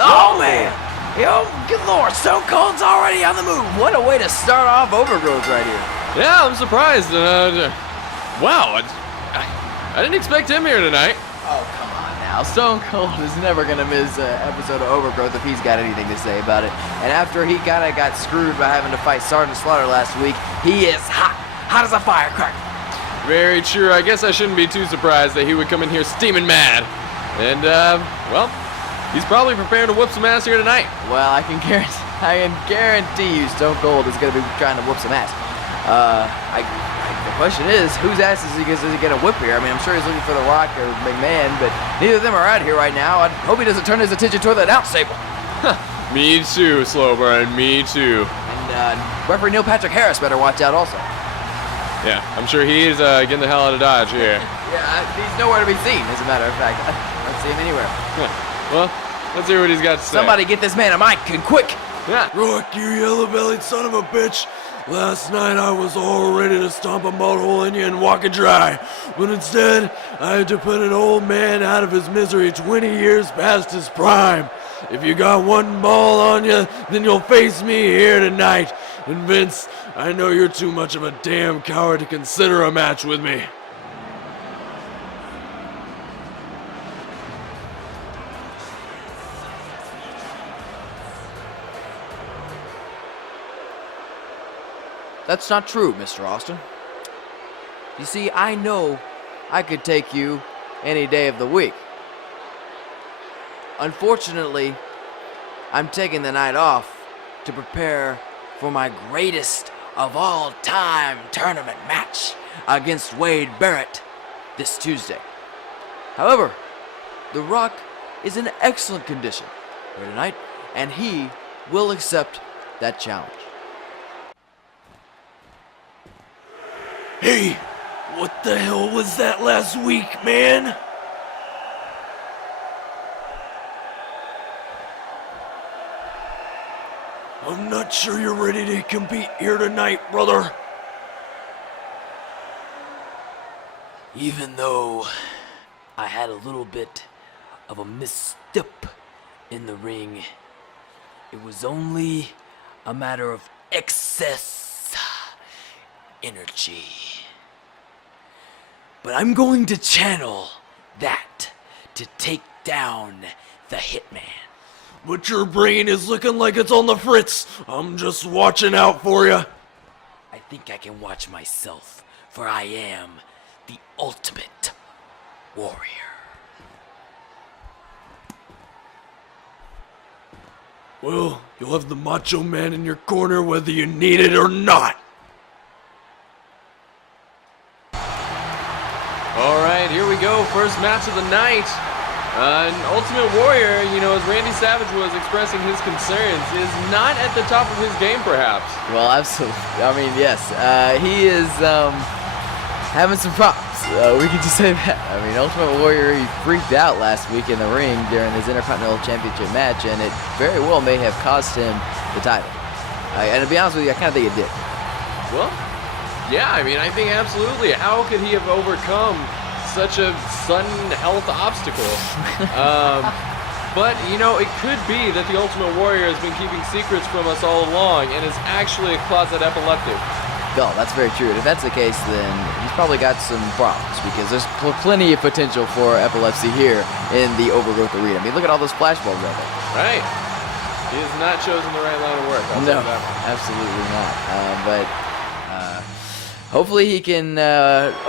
Oh, man. Yo, good lord, Stone Cold's already on the move. What a way to start off Overgrowth right here. Yeah, I'm surprised. Wow, I didn't expect him here tonight. Oh, come on now. Stone Cold is never going to miss an episode of Overgrowth if he's got anything to say about it. And after he kind of got screwed by having to fight Sergeant Slaughter last week, he is hot as a firecracker. Very true. I guess I shouldn't be too surprised that he would come in here steaming mad. And, well, he's probably preparing to whoop some ass here tonight. Well, I can guarantee you Stone Cold is going to be trying to whoop some ass. The question is, whose ass is he going to whip here? I mean, I'm sure he's looking for The Rock or McMahon, but neither of them are out here right now. I hope he doesn't turn his attention toward the announce table. Me too, Slowburn, me too. And referee Neil Patrick Harris better watch out also. Yeah, I'm sure he's getting the hell out of Dodge here. Yeah, he's nowhere to be seen, as a matter of fact. I don't see him anywhere. Well, let's hear what he's got to say. Somebody get this man a mic, and quick! Yeah. Rock, you yellow-bellied son of a bitch. Last night I was all ready to stomp a mud hole in you and walk it dry. But instead, I had to put an old man out of his misery 20 years past his prime. If you got one ball on you, then you'll face me here tonight. And Vince, I know you're too much of a damn coward to consider a match with me. That's not true, Mr. Austin. You see, I know I could take you any day of the week. Unfortunately, I'm taking the night off to prepare for my greatest of all time tournament match against Wade Barrett this Tuesday. However, The Rock is in excellent condition here tonight, and he will accept that challenge. Hey, what the hell was that last week, man? I'm not sure you're ready to compete here tonight, brother. Even though I had a little bit of a misstep in the ring, it was only a matter of excess energy. But I'm going to channel that to take down the Hitman. But your brain is looking like it's on the fritz. I'm just watching out for you. I think I can watch myself, for I am the ultimate warrior. Well, you'll have the Macho Man in your corner whether you need it or not. All right, here we go. First match of the night. An Ultimate Warrior, you know, as Randy Savage was expressing his concerns, is not at the top of his game, perhaps. Well, absolutely. I mean, yes. He is having some problems. We can just say that. I mean, Ultimate Warrior, he freaked out last week in the ring during his Intercontinental Championship match, and it very well may have cost him the title. And to be honest with you, I kind of think it did. Well, yeah, I mean, I think absolutely. How could he have overcome such a sudden health obstacle? But, you know, it could be that the Ultimate Warrior has been keeping secrets from us all along and is actually a closet epileptic. No, that's very true. And if that's the case, then he's probably got some problems because there's plenty of potential for epilepsy here in the Overgrowth Arena. I mean, look at all those flashbulbs right there. Right. He has not chosen the right line of work. I'll No, say that. absolutely not. But hopefully he can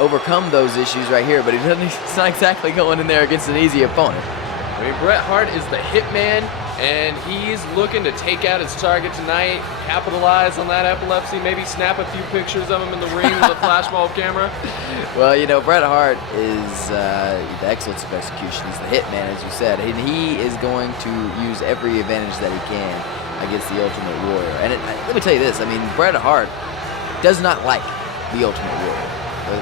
overcome those issues right here, but he's not exactly going in there against an easy opponent. I mean, Bret Hart is the Hitman, and he's looking to take out his target tonight, capitalize on that epilepsy, maybe snap a few pictures of him in the ring with a flashbulb camera. Well, you know, Bret Hart is the excellence of execution. He's the Hitman, as you said, and he is going to use every advantage that he can against the Ultimate Warrior. And let me tell you this, I mean, Bret Hart does not like the Ultimate Warrior.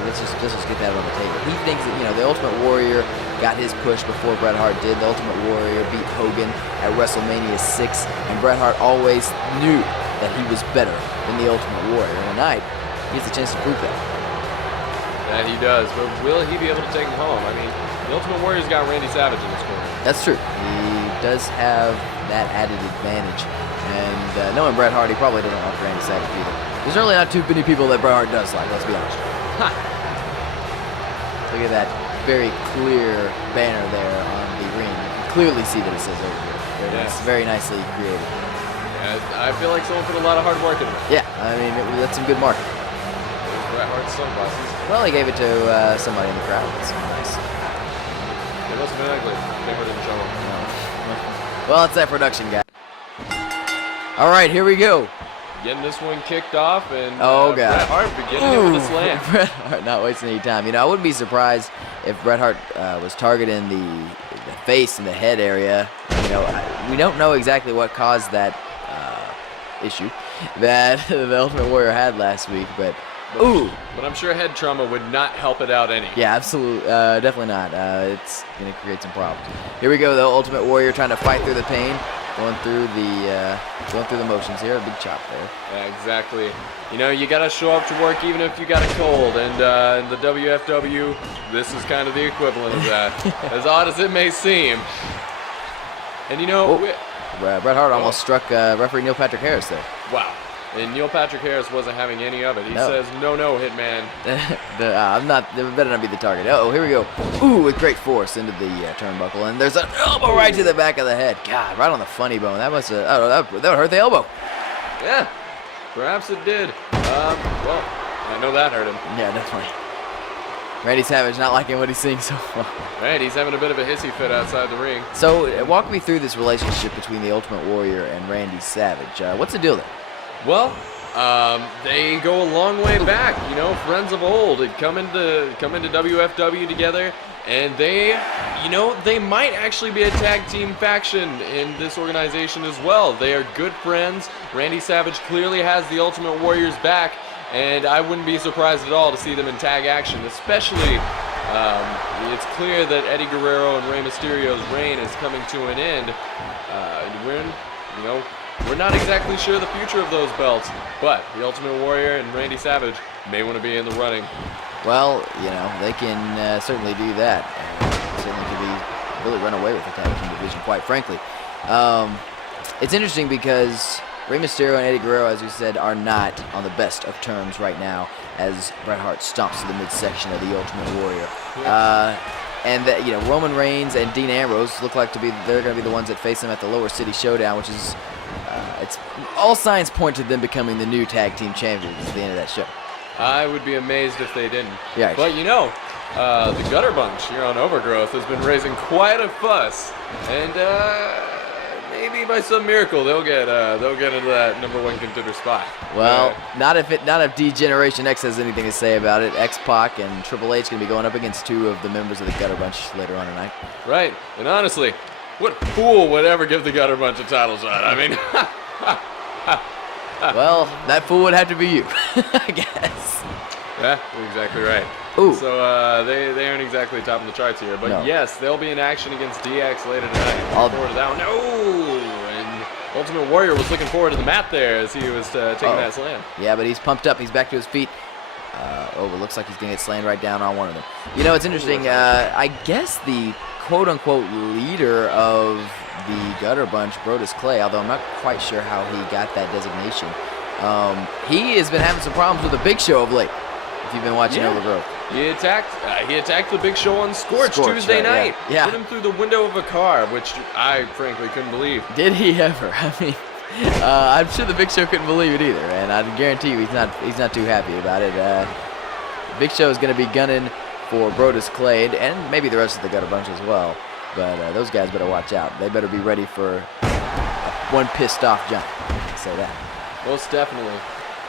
Let's just get that on the table. He thinks that, you know, the Ultimate Warrior got his push before Bret Hart did. The Ultimate Warrior beat Hogan at WrestleMania 6, and Bret Hart always knew that he was better than the Ultimate Warrior. And tonight, he has a chance to prove that. That he does, but will he be able to take him home? I mean, the Ultimate Warrior's got Randy Savage in his corner. That's true. He does have that added advantage. And knowing Bret Hart, he probably doesn't like Randy Savage either. There's really not too many people that Bret Hart does like, let's be honest. Look at that very clear banner there on the ring. You can clearly see that it says Overgrowth. It's very nicely created. Yeah, I feel like someone put a lot of hard work into it. Yeah, I mean, that's some good marketing. Bret Hart's sunglasses. Well, he gave it to somebody in the crowd. That's nice. They must have been ugly. They didn't show them. Well, it's that production guy. All right, here we go. Getting this one kicked off, and God. Bret Hart beginning it with a slam. Bret Hart not wasting any time. You know, I wouldn't be surprised if Bret Hart was targeting the face and the head area. You know, we don't know exactly what caused that issue that the Ultimate Warrior had last week, but But I'm sure head trauma would not help it out any. yeah, absolutely, definitely not. It's gonna create some problems. Here we go, though. Ultimate Warrior trying to fight through the pain, going through the motions here. A big chop there. Yeah, exactly. You know, you gotta show up to work even if you got a cold, and in the WFW, this is kind of the equivalent of that. As odd as it may seem. And you know, Bret Hart almost struck referee Neil Patrick Harris there. wow. And Neil Patrick Harris wasn't having any of it. He No. says, no, Hitman. I'm not. They better not be the target. Oh, here we go. Ooh, with great force into the turnbuckle, and there's an elbow right to the back of the head. God, right on the funny bone. That must have. Oh, that would hurt the elbow. Yeah, perhaps it did. Well, I know that hurt him. Yeah, definitely. Randy Savage not liking what he's seeing so far. Right, he's having a bit of a hissy fit outside the ring. So, walk me through this relationship between the Ultimate Warrior and Randy Savage. What's the deal there? Well, they go a long way back, you know, friends of old. They come into WFW together, and they might actually be a tag team faction in this organization as well. They are good friends. Randy Savage clearly has the Ultimate Warrior's back, and I wouldn't be surprised at all to see them in tag action, especially it's clear that Eddie Guerrero and Rey Mysterio's reign is coming to an end. We're not exactly sure the future of those belts, but the Ultimate Warrior and Randy Savage may want to be in the running. Well, you know, they can certainly do that. Certainly could be really run away with the tag team division, quite frankly. It's interesting because Rey Mysterio and Eddie Guerrero, as we said, are not on the best of terms right now as Bret Hart stomps to the midsection of the Ultimate Warrior. And that, you know, Roman Reigns and Dean Ambrose look like they're going to be the ones that face them at the Lower City Showdown, which is it's all signs point to them becoming the new tag team champions at the end of that show. I would be amazed if they didn't. Yeah. But you know, the Gutter Bunch here on Overgrowth has been raising quite a fuss, and maybe by some miracle they'll get into that #1 contender spot. Well, not if D-Generation X has anything to say about it. X-Pac and Triple H going to be going up against two of the members of the Gutter Bunch later on tonight. Right, and honestly, what fool would ever give the Gutter Bunch a title shot? I mean, well, that fool would have to be you, I guess. Yeah, you're exactly right. Ooh. So they aren't exactly top of the charts here, but No. yes, they'll be in action against DX later tonight. I'll- Looking forward to that one. No, and Ultimate Warrior was looking forward to the mat there as he was taking that slam. Yeah, but he's pumped up. He's back to his feet. It looks like he's going to get slammed right down on one of them. You know, it's interesting. I guess the quote-unquote leader of the Gutter Bunch, Brodus Clay, although I'm not quite sure how he got that designation, he has been having some problems with the Big Show of late, if you've been watching Overgrowth. He attacked the Big Show on Scorch right, Tuesday night. yeah. Put him through the window of a car, which I frankly couldn't believe. Did he ever? I mean, I'm sure the Big Show couldn't believe it either, and I guarantee you he's not too happy about it. Big Show is going to be gunning for Brodus Clay and maybe the rest of the Gutter Bunch as well, but those guys better watch out. They better be ready for one pissed off John. Say that. Most definitely.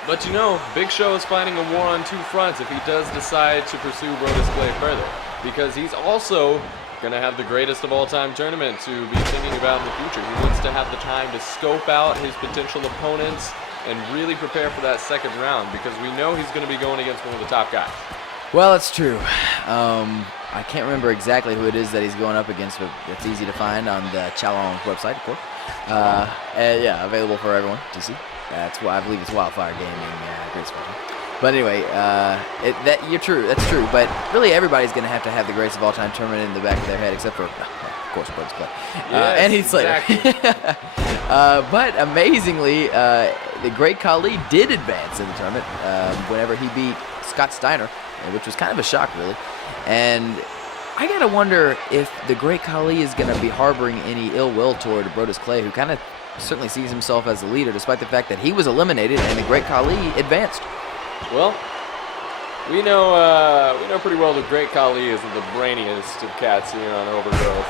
But you know, Big Show is fighting a war on two fronts if he does decide to pursue Brodus Clay further, because he's also going to have the greatest of all time tournament to be thinking about in the future. He wants to have the time to scope out his potential opponents and really prepare for that second round, because we know he's going to be going against one of the top guys. Well, it's true. I can't remember exactly who it is that he's going up against, but it's easy to find on the Chalon website, of course. Yeah, available for everyone to see. That's why I believe it's Wildfire Gaming, great sponsor. But anyway, you're true. That's true. But really, everybody's going to have the greatest of all time tournament in the back of their head, except for course, Brodus Clay. Yes, And Heath Slater. exactly. But amazingly, the Great Khali did advance in the tournament whenever he beat Scott Steiner, which was kind of a shock, really. And I got to wonder if the Great Khali is going to be harboring any ill will toward Brodus Clay, who kind of certainly sees himself as the leader, despite the fact that he was eliminated and the Great Khali advanced. Well, we know pretty well the Great Khali is the brainiest of cats here on Overgrowth.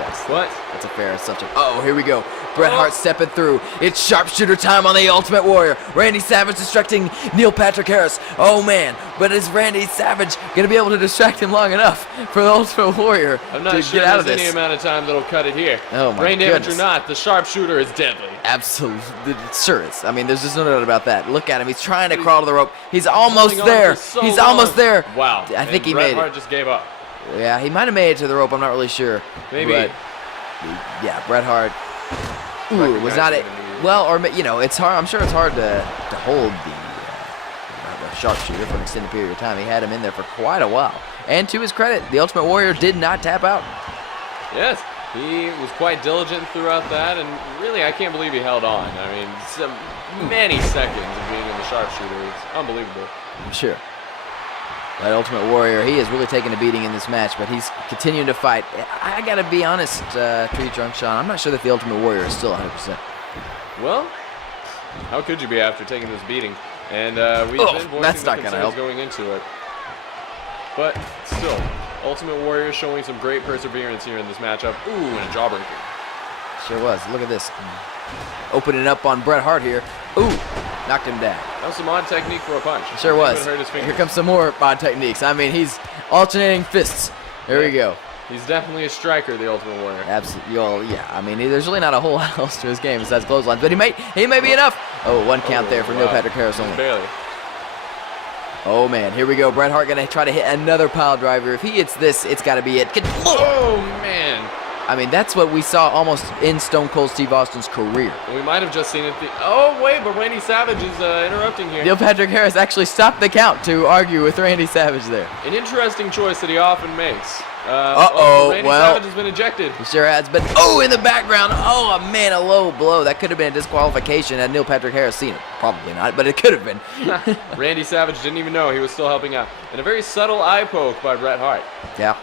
Yes, What? that's a fair assumption. Oh, here we go. Bret Hart stepping through. It's sharpshooter time on the Ultimate Warrior. Randy Savage distracting Neil Patrick Harris. Oh, man. But is Randy Savage going to be able to distract him long enough for the Ultimate Warrior I'm to not sure get out of there's this? any amount of time that'll cut it here. Oh, my Brain damage goodness. or not, the sharpshooter is deadly. Absolutely. It sure is. I mean, there's just no doubt about that. Look at him. He's trying to crawl to the rope. He's almost Holding on there. for so He's long. almost there. Wow. I think he Bret made Hart it. just gave up. Yeah, he might have made it to the rope. I'm not really sure. Maybe. But, yeah, Bret Hart. Ooh, was not it. Well, or it's hard. I'm sure it's hard to hold the sharpshooter for an extended period of time. He had him in there for quite a while. And to his credit, the Ultimate Warrior did not tap out. Yes, he was quite diligent throughout that, and really, I can't believe he held on. I mean, many seconds of being in the sharpshooter is unbelievable. I'm sure. That Ultimate Warrior, he has really taken a beating in this match, but he's continuing to fight. I gotta be honest, Tree Trunk Sean, I'm not sure that the Ultimate Warrior is still 100%. Well, how could you be after taking this beating? And we've been voicing that's the not gonna concerns help. going into it. But still, Ultimate Warrior showing some great perseverance here in this matchup. Ooh, and a jawbreaker. Sure was. Look at this. Opening up on Bret Hart here. Ooh, knocked him down. That was some odd technique for a punch. Sure was. It hurt his Here fingers. comes some more odd techniques. I mean, he's alternating fists. There we go. He's definitely a striker, the Ultimate Warrior. Absolutely. Well, yeah. I mean, there's really not a whole lot else to his game besides clotheslines, but he may be enough. Oh, one count there for Neil Patrick Harris only. Barely. Oh man, here we go. Bret Hart gonna try to hit another pile driver. If he hits this, it's gotta be it. Oh, man. I mean, that's what we saw almost in Stone Cold Steve Austin's career. We might have just seen it. Oh, wait, but Randy Savage is interrupting here. Neil Patrick Harris actually stopped the count to argue with Randy Savage there. An interesting choice that he often makes. Randy well. Savage has been ejected. He sure has, but oh, in the background, oh man, a low blow. That could have been a disqualification had Neil Patrick Harris seen it. Probably not, but it could have been. Randy Savage didn't even know he was still helping out. And a very subtle eye poke by Bret Hart. Yeah.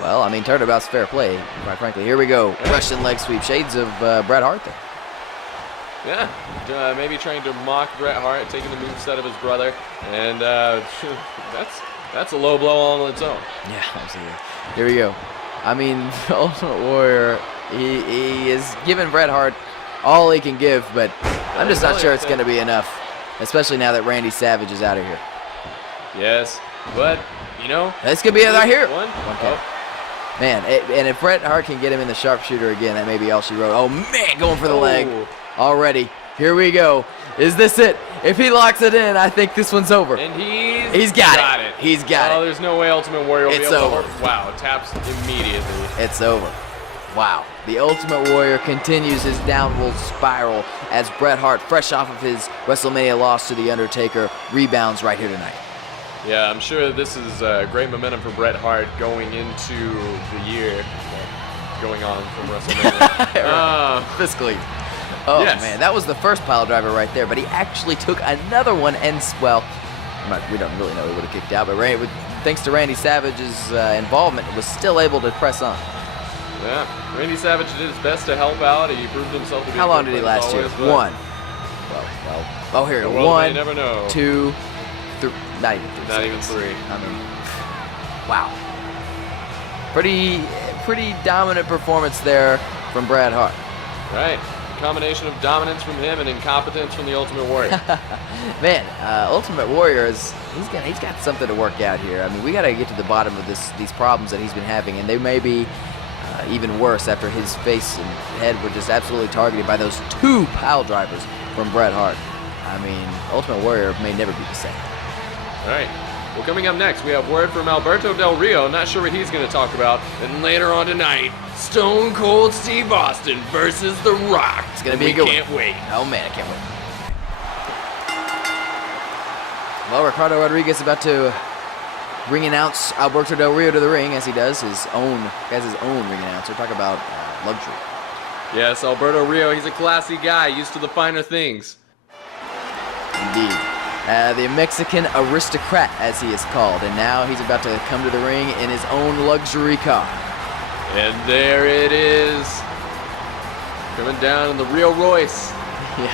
Well, I mean, turnabout's fair play, quite frankly. Here we go. Russian leg sweep. Shades of Bret Hart there. Yeah, maybe trying to mock Bret Hart, taking the moveset of his brother. And that's a low blow all on its own. Yeah, absolutely. Here we go. I mean, Ultimate Warrior, he is giving Bret Hart all he can give, but I'm just not sure it's going to be enough, especially now that Randy Savage is out of here. Yes, but, This could be it right here. One count. Man, and if Bret Hart can get him in the sharpshooter again, that may be all she wrote. Oh, man, going for the leg already. Here we go. Is this it? If he locks it in, I think this one's over. And he's got it. He's got it. Oh, there's no way Ultimate Warrior will It's be able to over. work. Wow, taps immediately. It's over. Wow. The Ultimate Warrior continues his downward spiral as Bret Hart, fresh off of his WrestleMania loss to The Undertaker, rebounds right here tonight. Yeah, I'm sure this is great momentum for Bret Hart going into the year going on from WrestleMania. Fiscally. Oh, Yes. man, that was the first pile driver right there, but he actually took another one and, well, we don't really know who would have kicked out, but thanks to Randy Savage's involvement, was still able to press on. Yeah, Randy Savage did his best to help out. He proved himself to be How a long good did he friend as last here? always, but One. Well, here the we go. world may One, never know. 2, 3, not even 3. Not even 3. I mean, wow. Pretty dominant performance there from Bret Hart. Right. A combination of dominance from him and incompetence from the Ultimate Warrior. Man, Ultimate Warrior he's got something to work out here. I mean, we got to get to the bottom of these problems that he's been having, and they may be even worse after his face and head were just absolutely targeted by those 2 pile drivers from Bret Hart. I mean, Ultimate Warrior may never be the same. All right. Well, coming up next, we have word from Alberto Del Rio. Not sure what he's going to talk about. And later on tonight, Stone Cold Steve Austin versus The Rock. It's going to be a good one. We can't wait. Oh, man, I can't wait. Well, Ricardo Rodriguez about to ring announce Alberto Del Rio to the ring, as he does his own ring announcer. Talk about luxury. Yes, Alberto Rio, he's a classy guy, used to the finer things. Indeed. The Mexican aristocrat, as he is called, and now he's about to come to the ring in his own luxury car. And there it is, coming down in the Rio Royce. Yeah,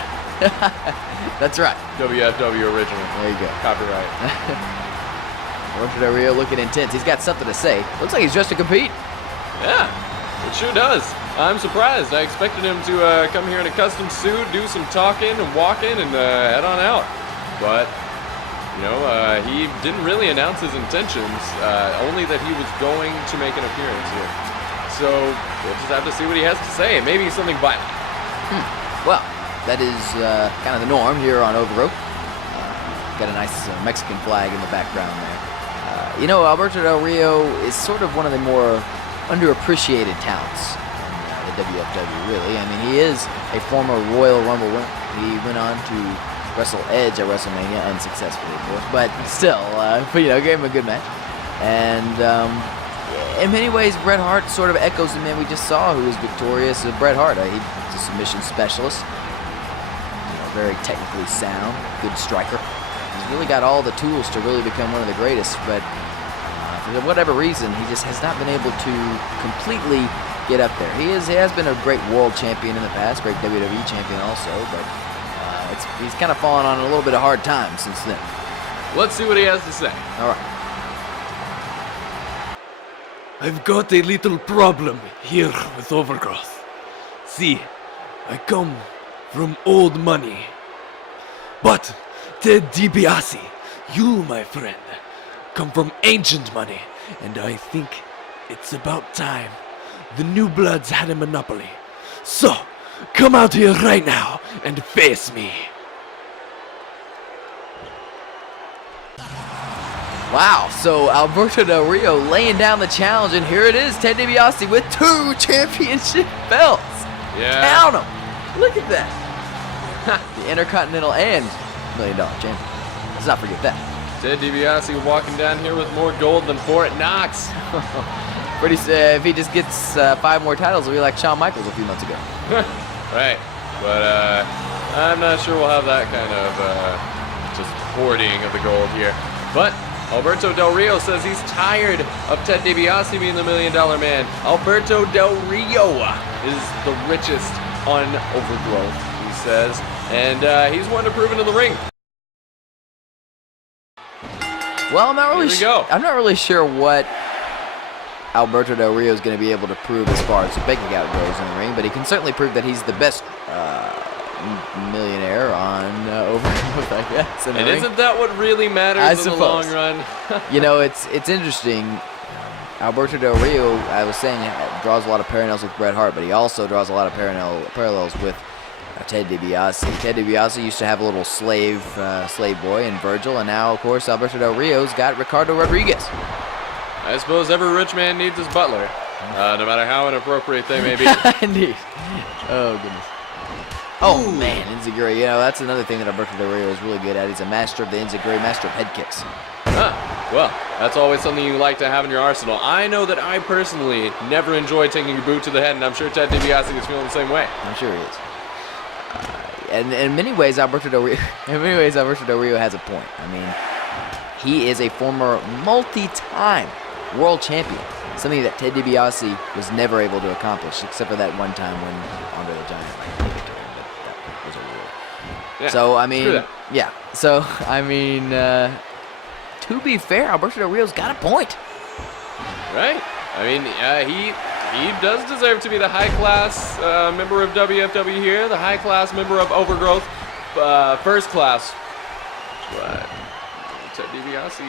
that's right. WFW original. There you go. Copyright. Alberto Del Rio looking intense. He's got something to say. Looks like he's dressed to compete. Yeah, it sure does. I'm surprised. I expected him to come here in a custom suit, do some talking and walking, and head on out. But, you know, he didn't really announce his intentions, only that he was going to make an appearance here. So we'll just have to see what he has to say. Maybe something violent. Well, that is kind of the norm here on Overgrowth. Got a nice Mexican flag in the background there. You know, Alberto Del Rio is sort of one of the more underappreciated talents in the WFW, really. I mean, he is a former Royal Rumble winner. He went on to wrestle Edge at WrestleMania, unsuccessfully, of course, but still, gave him a good match. And in many ways, Bret Hart sort of echoes the man we just saw, who was victorious. Bret Hart, he's a submission specialist, very technically sound, good striker. He's really got all the tools to really become one of the greatest, but for whatever reason, he just has not been able to completely get up there. He has been a great world champion in the past, great WWE champion also, but he's kind of fallen on a little bit of hard time since then. Let's see what he has to say. All right. I've got a little problem here with Overgrowth. See, I come from old money. But Ted DiBiase, you, my friend, come from ancient money, and I think it's about time the New Bloods had a monopoly. So, come out here right now and face me. Wow, so Alberto Del Rio laying down the challenge, and here it is, Ted DiBiase with 2 championship belts. Yeah. Count them. Look at that. The Intercontinental and $1 Million champion. Let's not forget that. Ted DiBiase walking down here with more gold than Fort Knox. Pretty if he just gets 5 more titles, he'll be like Shawn Michaels a few months ago. Right, but I'm not sure we'll have that kind of just hoarding of the gold here. But Alberto Del Rio says he's tired of Ted DiBiase being the $1 Million Man. Alberto Del Rio is the richest on Overgrowth, he says, and he's one to prove it in the ring. Well, I'm not really Here we go. I'm not really sure what Alberto Del Rio is going to be able to prove as far as the bank account goes in the ring, but he can certainly prove that he's the best millionaire on Overgrowth, I guess. In the ring. Isn't that what really matters in the long run? You know, it's interesting. Alberto Del Rio, I was saying, draws a lot of parallels with Bret Hart, but he also draws a lot of parallels with Ted DiBiase. Ted DiBiase used to have a little slave boy in Virgil, and now, of course, Alberto Del Rio's got Ricardo Rodriguez. I suppose every rich man needs his butler, no matter how inappropriate they may be. Indeed. Oh, goodness. Oh, man, Enziguri. You know, that's another thing that Alberto Del Rio is really good at. He's a master of the Enziguri, master of head kicks. Well, that's always something you like to have in your arsenal. I know that I personally never enjoy taking your boot to the head, and I'm sure Ted DiBiase is feeling the same way. I'm sure he is. And in many ways, Alberto Del Rio has a point. I mean, he is a former multi-time world champion, something that Ted DiBiase was never able to accomplish, except for that one time when Andre the Giant gave it to him, but that was a war. Yeah, So, I mean, screw that. yeah. So, I mean, to be fair, Alberto Del Rio's got a point. Right? I mean, he does deserve to be the high-class member of WFW here, the high-class member of Overgrowth, first class. But Ted DiBiase,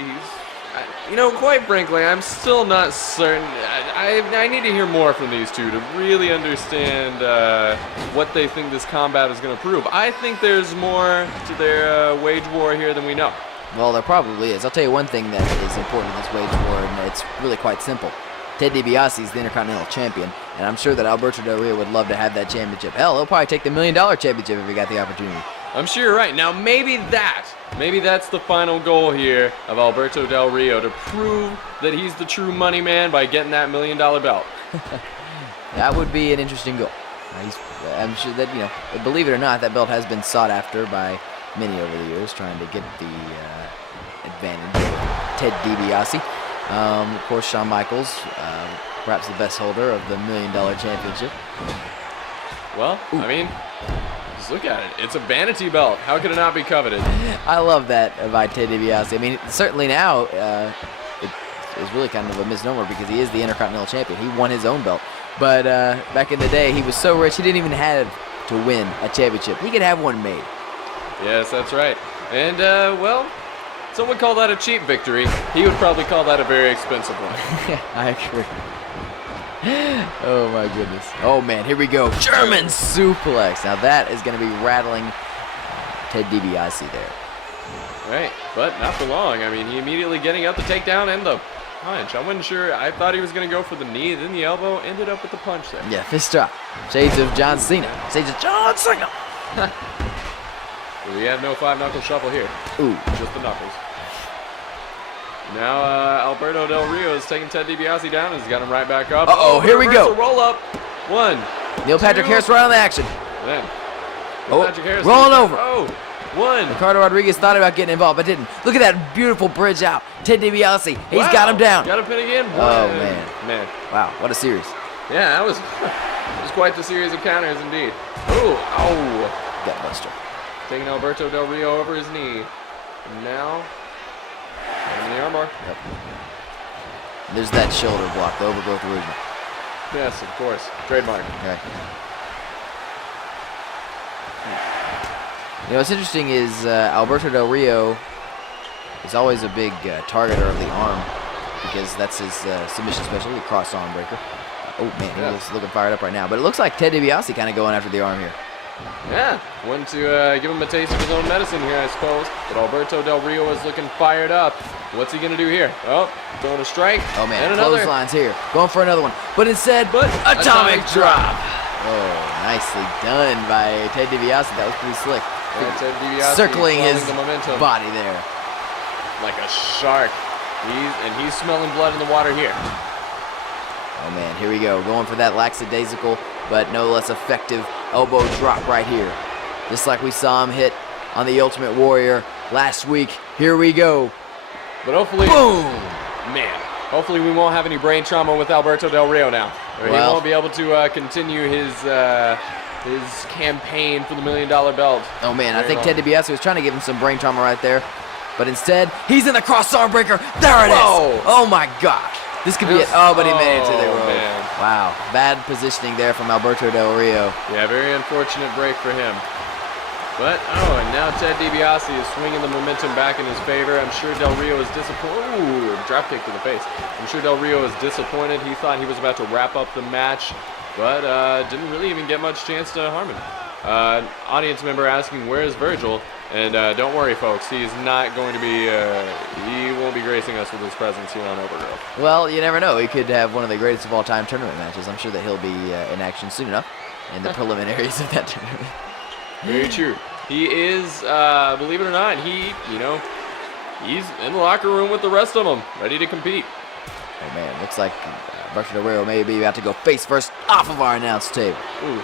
quite frankly, I'm still not certain. I need to hear more from these two to really understand what they think this combat is going to prove. I think there's more to their wage war here than we know. Well, there probably is. I'll tell you one thing that is important in this wage war, and it's really quite simple. Ted DiBiase is the Intercontinental Champion, and I'm sure that Alberto Del Rio would love to have that championship. Hell, he'll probably take the $1 Million championship if he got the opportunity. I'm sure you're right. Now, maybe that's the final goal here of Alberto Del Rio, to prove that he's the true money man by getting that $1 million belt. That would be an interesting goal. I'm sure that, believe it or not, that belt has been sought after by many over the years, trying to get the advantage of Ted DiBiase. Of course, Shawn Michaels, perhaps the best holder of the $1 million championship. Well, I mean, just look at it. It's a vanity belt. How could it not be coveted? I love that by Ted DiBiase. I mean, certainly now it's really kind of a misnomer because he is the Intercontinental Champion. He won his own belt. But back in the day, he was so rich, he didn't even have to win a championship. He could have one made. Yes, that's right. And, well, some would call that a cheap victory. He would probably call that a very expensive one. I agree. Oh, my goodness. Oh, man, here we go. German suplex. Now, that is going to be rattling Ted DiBiase there. Right, but not for long. I mean, he immediately getting out the takedown and the punch. I wasn't sure. I thought he was going to go for the knee, then the elbow. Ended up with the punch there. Yeah, fist drop. Shades of John Cena. Shades of John Cena. We have no 5-knuckle shuffle here. Ooh. Just the knuckles. Now Alberto Del Rio is taking Ted DiBiase down and he's got him right back up. Uh-oh, here we go. Roll up. 1. Neil Patrick Harris right on the action. Then. Patrick Harris rolling over. Oh, 1. Ricardo Rodriguez thought about getting involved, but didn't. Look at that beautiful bridge out. Ted DiBiase, he's got him down. Got him pin again. Oh, man. Wow, what a series. Yeah, that was quite the series of counters indeed. Ooh, ow. Gutbuster. Taking Alberto Del Rio over his knee. And now, in the armbar. Yep. There's that shoulder block, the overgrowth original. Yes, of course. Trademark. Okay. What's interesting is Alberto Del Rio is always a big targeter of the arm because that's his submission specialty, the cross arm breaker. Oh, man, he looks looking fired up right now. But it looks like Ted DiBiase kind of going after the arm here. Yeah, wanted to give him a taste of his own medicine here, I suppose. But Alberto Del Rio is looking fired up. What's he going to do here? Oh, throwing a strike. Oh, man, and another. clotheslines here. Going for another one. But instead, atomic drop. Oh, nicely done by Ted DiBiase. That was pretty slick. Yeah, Ted DiBiase circling his the momentum body there. Like a shark. He's smelling blood in the water here. Oh, man, here we go. Going for that lackadaisical, but no less effective elbow drop right here. Just like we saw him hit on the Ultimate Warrior last week. Here we go. But hopefully, boom! Man, hopefully we won't have any brain trauma with Alberto Del Rio now. Or he won't be able to continue his campaign for the $1 million belt. Oh, man, I think Ted DiBiase was trying to give him some brain trauma right there. But instead, he's in the cross arm breaker. There it is. Oh, my gosh. This could be it. Oh, but he made it to the rope. Man. Wow. Bad positioning there from Alberto Del Rio. Yeah, very unfortunate break for him. But, and now Ted DiBiase is swinging the momentum back in his favor. I'm sure Del Rio is disappointed. Ooh, drop kick to the face. I'm sure Del Rio is disappointed. He thought he was about to wrap up the match, but didn't really even get much chance to harm him. Audience member asking, where is Virgil? And don't worry, folks, he's not going to be, he won't be gracing us with his presence here on Overgrowth. Well, you never know. He could have one of the greatest of all-time tournament matches. I'm sure that he'll be in action soon enough in the preliminaries of that tournament. Very true. He is, believe it or not, he's in the locker room with the rest of them, ready to compete. Oh, man, looks like Alberto Del Rio may be about to go face first off of our announce table. Ooh.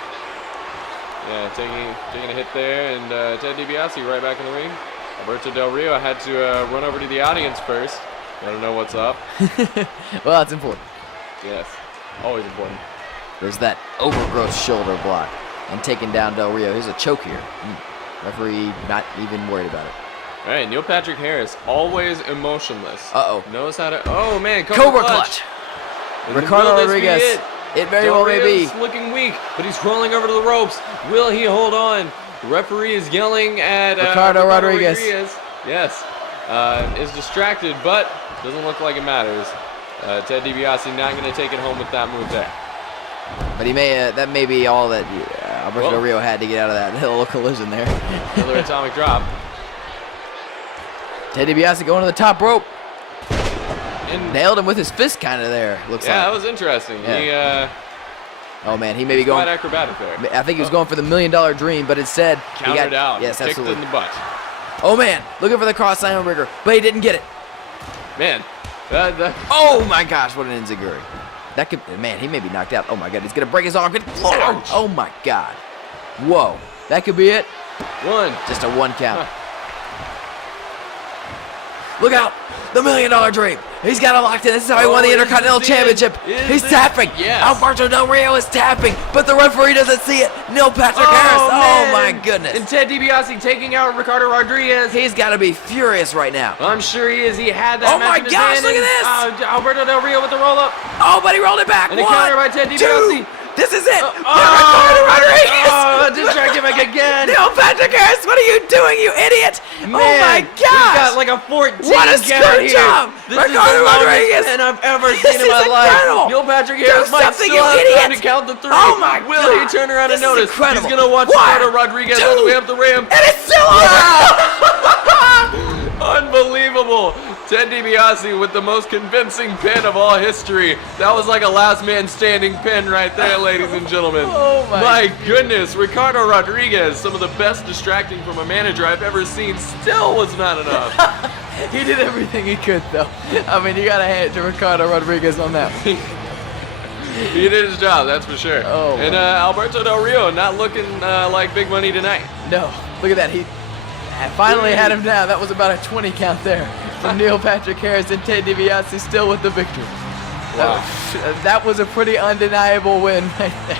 Yeah, taking a hit there, and Ted DiBiase right back in the ring. Alberto Del Rio had to run over to the audience first. Let him know what's up. Well, that's important. Yes, always important. There's that overgrowth shoulder block and taking down Del Rio. Here's a choke here. Referee not even worried about it. All right, Neil Patrick Harris, always emotionless. Uh-oh. Knows how to, oh man, Cobra clutch. Ricardo Rodriguez. It very well may be. Looking weak, but he's crawling over to the ropes. Will he hold on? The referee is yelling at Ricardo Rodriguez. Yes, is distracted, but doesn't look like it matters. Ted DiBiase not going to take it home with that move there. But he may. That may be all that Alberto Del Rio had to get out of that little collision there. Another atomic drop. Ted DiBiase going to the top rope. And nailed him with his fist kind of there, looks like. Yeah, that was interesting. Yeah. Oh, man, he may be Quite going. acrobatic there. I think he was going for the $1 million dream, but instead he Countered got out. Yes, Kicked absolutely. in the butt. Oh, man, looking for the cross Simon Rigger, but he didn't get it. Man, Oh, my gosh, what an enziguri. That could, man, he may be knocked out. Oh, my God, he's going to break his arm. Good Lord. Ouch. Oh, my God. Whoa, that could be it. one. Just a 1 count. Look out! The $1 million dream. He's got it locked in. This is how he won the is Intercontinental this it? Championship. Is He's this- tapping. Yes. Alberto Del Rio is tapping, but the referee doesn't see it. Neil Patrick Harris. Oh my man. goodness. And Ted DiBiase taking out Ricardo Rodriguez. He's got to be furious right now. I'm sure he is. He had that Oh match my in his gosh, hand, look at and, this. Alberto Del Rio with the roll-up. Oh, but he rolled it back. And a One, counter by Ted DiBiase. two. This is it. Oh, Ricardo Rodriguez. Oh, distracted back again. Neil Patrick Harris, what are you doing, you idiot? Man, oh my We've gosh. got like a 14 What a count screw here. job. This Ricardo is the longest Rodriguez. pin I've ever This seen in my is life. incredible. Neil Patrick Do Harris might something, still you have time idiot. to count the 3. Oh my Will God. he turn around This and is notice? incredible. He's gonna watch One, Ricardo Rodriguez all the way up the ramp. And it's still over. Unbelievable. Ted DiBiase with the most convincing pin of all history. That was like a last man standing pin right there, ladies and gentlemen. Oh my goodness. Ricardo Rodriguez, some of the best distracting from a manager I've ever seen, still was not enough. He did everything he could, though. I mean, you got to hand it to Ricardo Rodriguez on that one. He did his job, that's for sure. Oh, and Alberto Del Rio not looking like big money tonight. No, look at that. He finally had him down. That was about a 20 count there from Neil Patrick Harris, and Ted DiBiase still with the victory. Wow. That was a pretty undeniable win right there.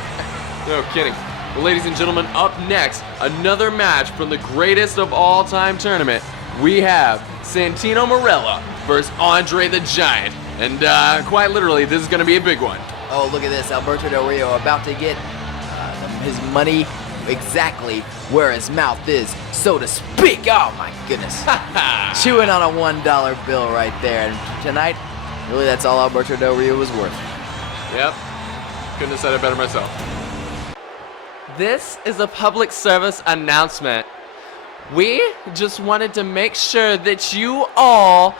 No kidding. Well, ladies and gentlemen, up next, another match from the greatest of all time tournament. We have Santino Marella versus Andre the Giant. And quite literally, this is going to be a big one. Oh, look at this. Alberto Del Rio about to get his money exactly where his mouth is, so to speak. Oh, my goodness. Chewing on a $1 bill right there. And tonight, really, that's all Alberto Del Rio was worth. Yep. Couldn't have said it better myself. This is a public service announcement. We just wanted to make sure that you all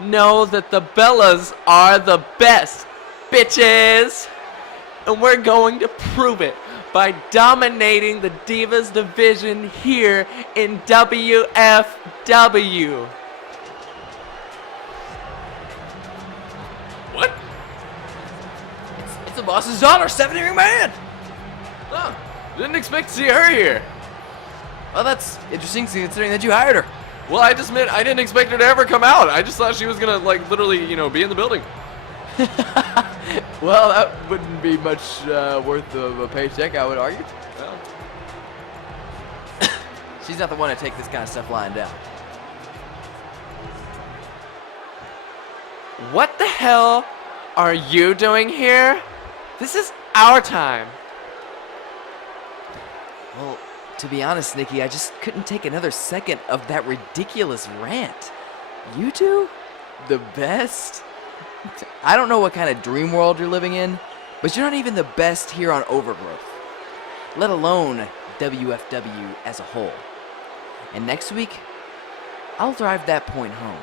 know that the Bellas are the best, bitches. And we're going to prove it by dominating the Divas division here in WFW. What? It's the boss's daughter, Stephanie McMahon. Oh, didn't expect to see her here. Well, that's interesting considering that you hired her. Well, I just meant I didn't expect her to ever come out. I just thought she was gonna, like, literally, be in the building. Well, that wouldn't be much worth of a paycheck, I would argue. Well, She's not the one to take this kind of stuff lying down. what the hell are you doing here? This is our time. Well, to be honest, Nikki, I just couldn't take another second of that ridiculous rant. You two? The best? I don't know what kind of dream world you're living in, but you're not even the best here on Overgrowth, let alone WFW as a whole. And next week, I'll drive that point home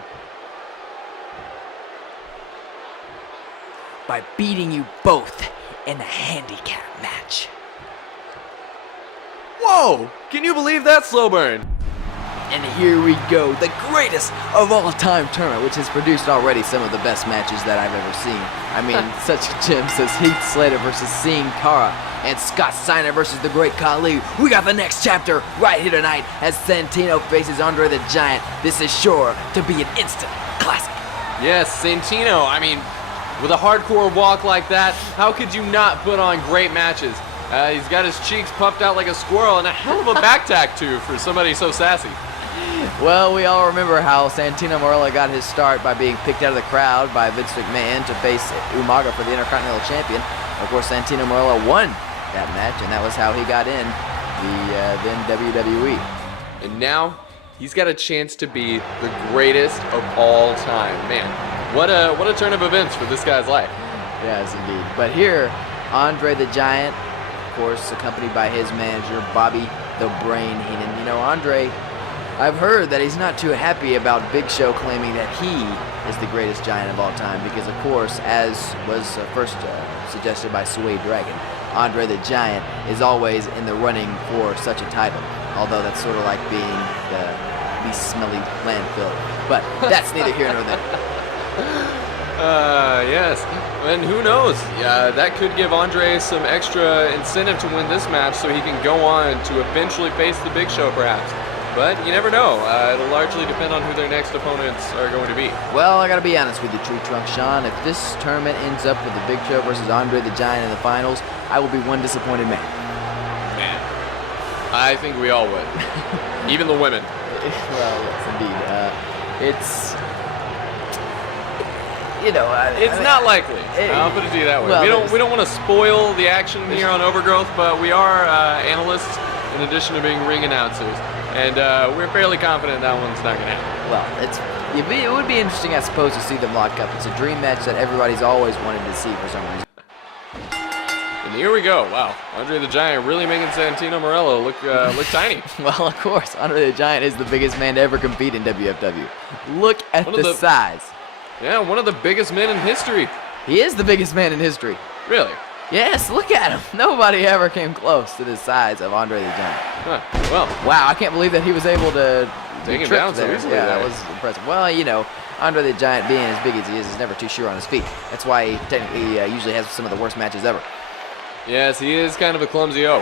by beating you both in a handicap match. Whoa! Can you believe that, slow burn? And here we go, the greatest of all time tournament, which has produced already some of the best matches that I've ever seen. I mean, such gems as Heath Slater versus Seeing Cara and Scott Steiner versus the Great Khali. We got the next chapter right here tonight as Santino faces Andre the Giant. This is sure to be an instant classic. Yes, Santino, I mean, with a hardcore walk like that, how could you not put on great matches? He's got his cheeks puffed out like a squirrel and a hell of a back tack, too, for somebody so sassy. Well, we all remember how Santino Marella got his start by being picked out of the crowd by Vince McMahon to face Umaga for the Intercontinental Champion. Of course, Santino Marella won that match, and that was how he got in the then WWE. And now, he's got a chance to be the greatest of all time. Man, what a turn of events for this guy's life. Yes, indeed. But here, Andre the Giant, of course, accompanied by his manager, Bobby the Brain Heenan. You know, Andre, I've heard that he's not too happy about Big Show claiming that he is the greatest giant of all time because, of course, as was first suggested by Sway Dragon, Andre the Giant is always in the running for such a title. Although that's sort of like being the least smelly landfill. But that's neither here nor there. Yes. And who knows? Yeah, that could give Andre some extra incentive to win this match so he can go on to eventually face the Big Show, perhaps. But you never know. It'll largely depend on who their next opponents are going to be. Well, I gotta be honest with you, Tree Trunk Sean. If this tournament ends up with the Big Show versus Andre the Giant in the finals, I will be one disappointed man. Man, I think we all would. Even the women. Well, yes, indeed. It's not likely. I'll put it to you that way. Well, we don't want to spoil the action here on Overgrowth, but we are analysts in addition to being ring announcers. And we're fairly confident that one's not going to happen. Well, it would be interesting, I suppose, to see them lock up. It's a dream match that everybody's always wanted to see for some reason. And here we go. Wow, Andre the Giant really making Santino Marella look tiny. Well, of course, Andre the Giant is the biggest man to ever compete in WFW. Look at the size. Yeah, one of the biggest men in history. He is the biggest man in history. Really? Yes, look at him. Nobody ever came close to the size of Andre the Giant. Huh. Well, wow, I can't believe that he was able to take him trip down so there. easily. Yeah, that was impressive. Well, Andre the Giant, being as big as he is never too sure on his feet. That's why he technically usually has some of the worst matches ever. Yes, he is kind of a clumsy O.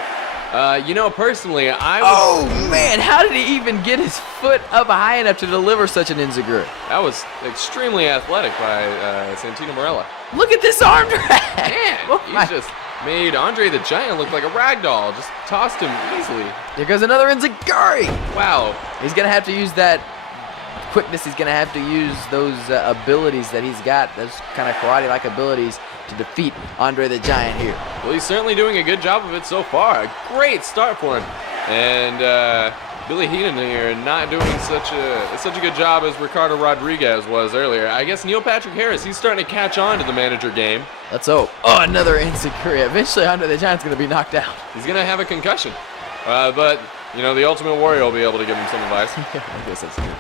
Personally, Oh, man, how did he even get his foot up high enough to deliver such an enziguri? That was extremely athletic by Santino Marella. Look at this arm drag! Man, he just made Andre the Giant look like a rag doll. Just tossed him easily. Here goes another enziguri! Wow. He's going to have to use that quickness. He's going to have to use those abilities that he's got, those kind of karate-like abilities to defeat Andre the Giant here. Well, he's certainly doing a good job of it so far. A great start for him. And Billy Heenan here not doing such a good job as Ricardo Rodriguez was earlier. I guess Neil Patrick Harris, he's starting to catch on to the manager game. Let's hope. Oh, another enziguri. Eventually, Andre the Giant's going to be knocked out. He's going to have a concussion. But, the Ultimate Warrior will be able to give him some advice. I guess that's good.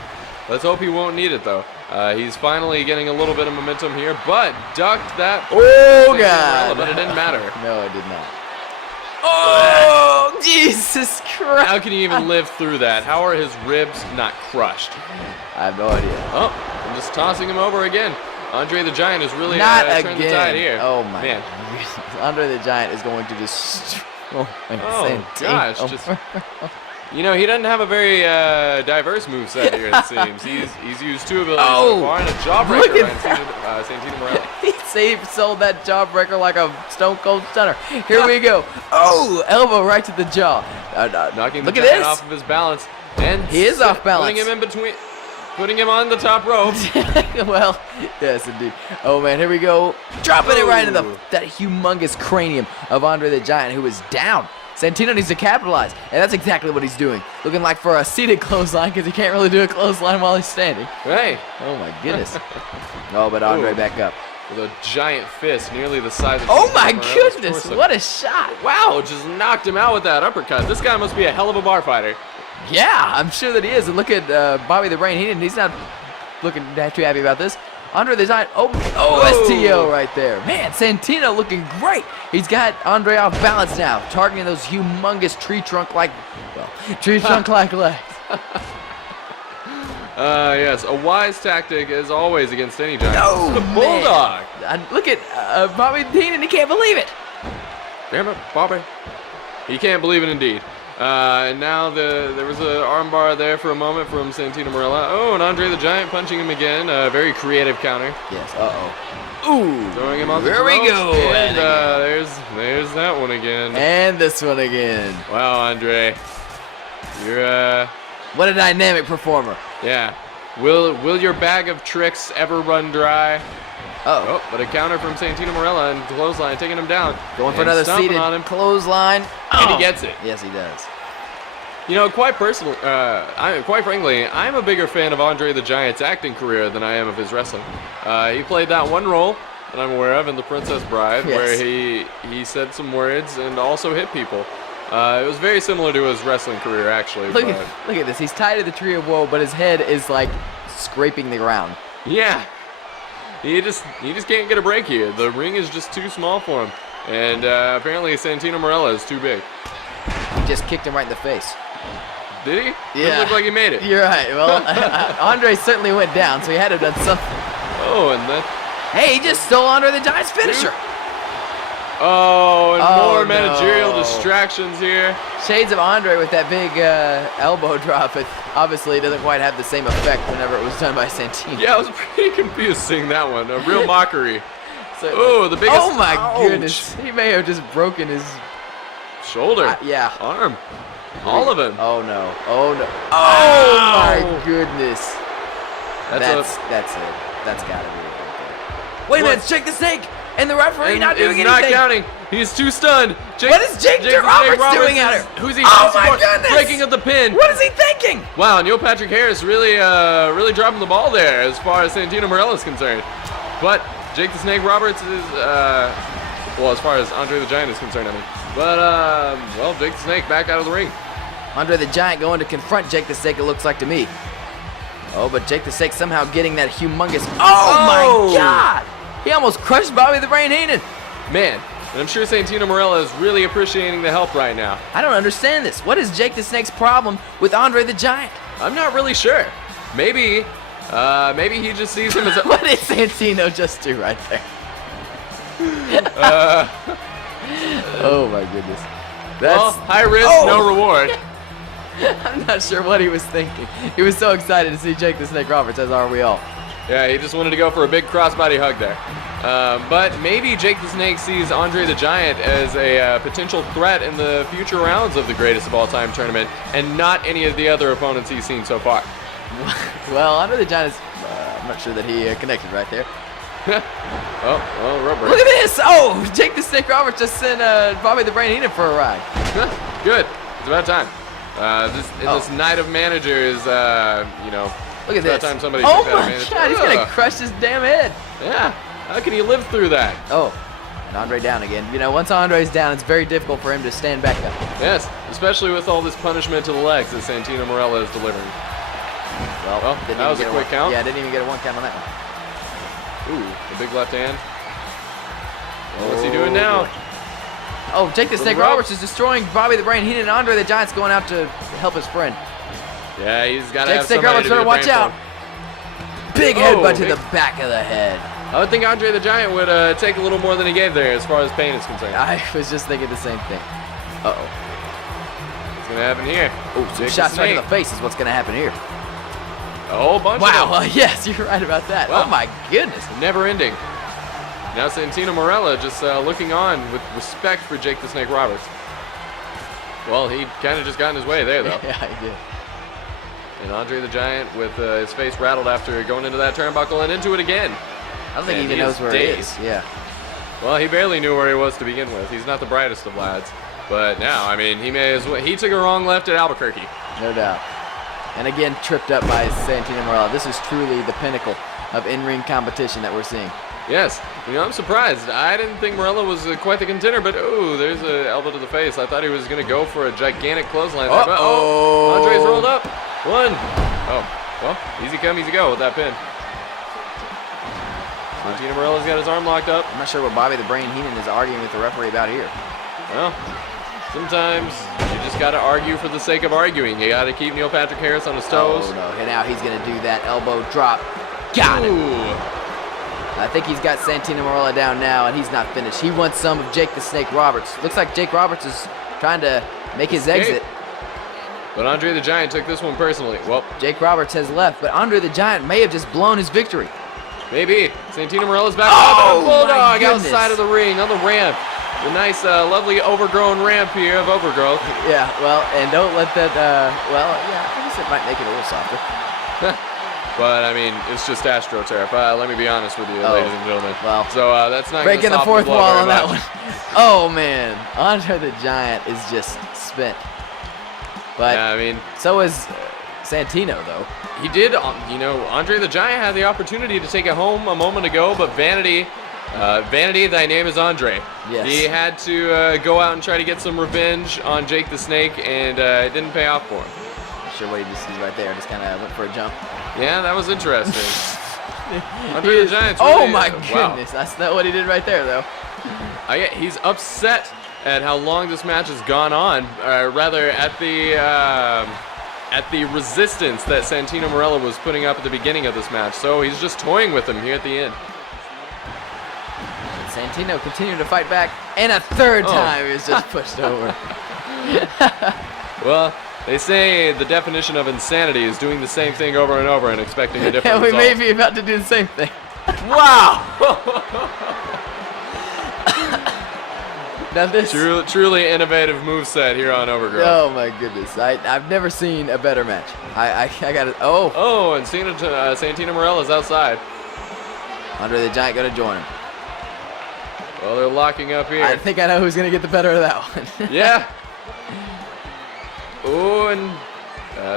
Let's hope he won't need it, though. He's finally getting a little bit of momentum here, but ducked that. Oh, God. But it didn't matter. No, it did not. Oh, Jesus Christ. How can he even live through that? How are his ribs not crushed? I have no idea. Oh, I'm just tossing him over again. Andre the Giant is really turned the tide here. Oh, my man. Andre the Giant is going to destroy. Oh, gosh. He doesn't have a very diverse moveset here, it seems. He's used two abilities so far and a jawbreaker by Santino Marella. He sold that jawbreaker like a Stone Cold Stunner. Here we go. Oh, elbow right to the jaw. Knocking Look the at Giant this. off of his balance. And he is off balance. Putting him on the top rope. Well, yes, indeed. Oh, man, here we go. Dropping it right into that humongous cranium of Andre the Giant, who is down. Santino needs to capitalize, and that's exactly what he's doing. Looking like for a seated clothesline, because he can't really do a clothesline while he's standing. Hey. Oh, my goodness. Oh, but Andre back up. With a giant fist, nearly the size of Oh, my goodness. What a shot. Wow, just knocked him out with that uppercut. This guy must be a hell of a bar fighter. Yeah, I'm sure that he is. And look at Bobby the Brain Heenan. He's not looking too happy about this. Andre the Giant. Oh, STO right there. Man, Santino looking great. He's got Andre off balance now, targeting those humongous tree trunk-like legs. Yes, a wise tactic as always against any giant. Oh, the Bulldog. Look at Bobby Heenan. He can't believe it. Damn it, Bobby. He can't believe it indeed. And now there was an armbar there for a moment from Santino Marella. Oh, and Andre the Giant punching him again. A very creative counter. Yes. Ooh. Throwing him on the There we go. And there's that one again. And this one again. Wow, Andre. You're What a dynamic performer. Yeah. Will your bag of tricks ever run dry? Oh, but a counter from Santino Marella and clothesline taking him down. Going for another seated clothesline. And he gets it. Yes, he does. Quite frankly, I'm a bigger fan of Andre the Giant's acting career than I am of his wrestling. He played that one role that I'm aware of in The Princess Bride, where he said some words and also hit people. It was very similar to his wrestling career, actually. Look at this. He's tied to the Tree of Woe, but his head is like scraping the ground. Yeah. He just can't get a break here. The ring is just too small for him. And apparently Santino Marella is too big. He just kicked him right in the face. Did he? Yeah. Didn't look like he made it. You're right. Well, Andre certainly went down, so he had to have done something. Oh, and then... Hey, he just stole Andre the Giant's finisher. Oh, and more no. managerial distractions here. Shades of Andre with that big elbow drop. It obviously doesn't quite have the same effect whenever it was done by Santino. Yeah, I was pretty confused seeing that one. A real mockery. So, Oh, the biggest... oh my Ouch. goodness. He may have just broken his... Shoulder. Yeah. Arm. All of him. Oh no. Oh no. Oh Ow. my goodness. That's it. That's gotta be it right there. Wait a minute, Jake the Snake and the referee And not doing it's anything. not counting. He's too stunned. What is Jake the Roberts doing out here? Who's he? Oh my goodness! Breaking of the pin. What is he thinking? Wow, Neil Patrick Harris really dropping the ball there as far as Santino Marella is concerned. But Jake the Snake Roberts is, well, as far as Andre the Giant is concerned, I mean. But, well, Jake the Snake back out of the ring. Andre the Giant going to confront Jake the Snake, it looks like to me. Oh, but Jake the Snake somehow getting that humongous... Oh my God! He almost crushed Bobby the Brain Heenan. Man, and I'm sure Santino Marella is really appreciating the help right now. I don't understand this. What is Jake the Snake's problem with Andre the Giant? I'm not really sure. Maybe he just sees him as a... What did Santino just do right there? Oh my goodness. Well, high risk, no reward. I'm not sure what he was thinking. He was so excited to see Jake the Snake Roberts, as are we all. Yeah, he just wanted to go for a big crossbody hug there. But maybe Jake the Snake sees Andre the Giant as a potential threat in the future rounds of the Greatest of All Time tournament, and not any of the other opponents he's seen so far. Well, Andre the Giant is... I'm not sure that he connected right there. Oh, rubber. Look at this! Oh, Jake the Snake Roberts just sent Bobby the Brain Heenan for a ride. Good. It's about time. This night of managers, you know... Look at it's this. about time somebody Oh took that my advantage. God, he's gonna crush his damn head. Yeah. How can he live through that? Oh, and Andre down again. You know, once Andre's down, it's very difficult for him to stand back up. Yes, especially with all this punishment to the legs that Santino Marella is delivering. Well, that was a quick count. Yeah, didn't even get a one count on that one. Ooh, the big left hand. What's he doing now? Boy. Oh, Jake the Snake Roberts is destroying Bobby the Brain Heenan, and Andre the Giant's going out to help his friend. Yeah, he's got to Jake have Snake somebody Roberts to do better the watch brain out. for. Big headbutt to the back of the head. I would think Andre the Giant would take a little more than he gave there as far as pain is concerned. I was just thinking the same thing. Uh-oh. What's going to happen here? Oh, some shots right in the face is what's going to happen here. A whole bunch of Wow, them. yes, you're right about that. Wow. Oh my goodness. Never ending. Now Santino Marella just looking on with respect for Jake the Snake Roberts. Well, he kind of just got in his way there, though. Yeah, he did. And Andre the Giant with his face rattled after going into that turnbuckle and into it again. I don't think he And even knows where it is. Yeah. Well, he barely knew where he was to begin with. He's not the brightest of lads. But now, I mean, he may as well. He took a wrong left at Albuquerque. No doubt. And again, tripped up by Santino Marella. This is truly the pinnacle of in-ring competition that we're seeing. Yes. You know, I'm surprised. I didn't think Marella was quite the contender, but oh, there's an elbow to the face. I thought he was going to go for a gigantic clothesline there. But Andre's rolled up. One. Oh, well, easy come, easy go with that pin. Santino Marella's got his arm locked up. I'm not sure what Bobby the Brain Heenan is arguing with the referee about here. Well, sometimes you just got to argue for the sake of arguing. You got to keep Neil Patrick Harris on his toes. Oh, no. And now he's going to do that elbow drop. Got him. I think he's got Santino Marella down now, and he's not finished. He wants some of Jake the Snake Roberts. Looks like Jake Roberts is trying to make his exit. But Andre the Giant took this one personally. Well, Jake Roberts has left, but Andre the Giant may have just blown his victory. maybe. Santino Marella's back. Oh, Bulldog my goodness. outside of the ring on the ramp. The nice, lovely overgrown ramp here of Overgrowth. Yeah, well, and don't let that, well, yeah, I guess it might make it a little softer. But, I mean, it's just AstroTurf. Let me be honest with you, ladies and gentlemen. Well, so that's not breaking gonna the soften fourth blow wall very on that much. one. Oh, man. Andre the Giant is just spent. But Yeah, I mean, so is Santino, though. he did, you know, Andre the Giant had the opportunity to take it home a moment ago, but Vanity, thy name is Andre. Yes. He had to go out and try to get some revenge on Jake the Snake, and it didn't pay off for him. Not sure what he just sees right there. Just kind of went for a jump. Yeah, that was interesting. Andre the Giant's Oh, really, my wow. goodness. That's not what he did right there, though. He's upset at how long this match has gone on, rather at the resistance that Santino Marella was putting up at the beginning of this match. So he's just toying with him here at the end. And Santino continued to fight back, and a third time he was just pushed over. Well, they say the definition of insanity is doing the same thing over and over and expecting a different And we result. may be about to do the same thing. Wow! Now this. Truly innovative moveset here on Overgrowth. Oh my goodness! I've never seen a better match. I got it. Oh. Oh, and Santino Marella's outside. Andre the Giant gonna join him. Well, they're locking up here. I think I know who's gonna get the better of that one. Yeah. Oh, and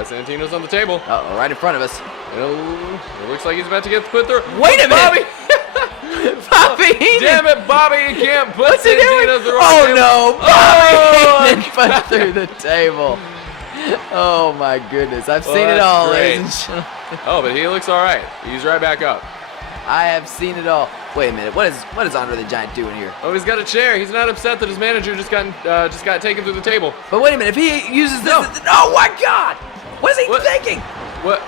Santino's on the table. Uh-oh, right in front of us. It looks like he's about to get put through. Wait a minute! Bobby! Bobby Heenan! Damn it, Bobby! You can't put What's he doing? Santino through. Oh no! Bobby Heenan Oh! put through the table. Oh my goodness! I've seen it that's all, great. ladies and gentlemen. Oh, but he looks all right. He's right back up. I have seen it all. Wait a minute. What is Andre the Giant doing here? Oh, he's got a chair. He's not upset that his manager just got taken through the table. But wait a minute. If he uses this, oh my God! What is he thinking? What?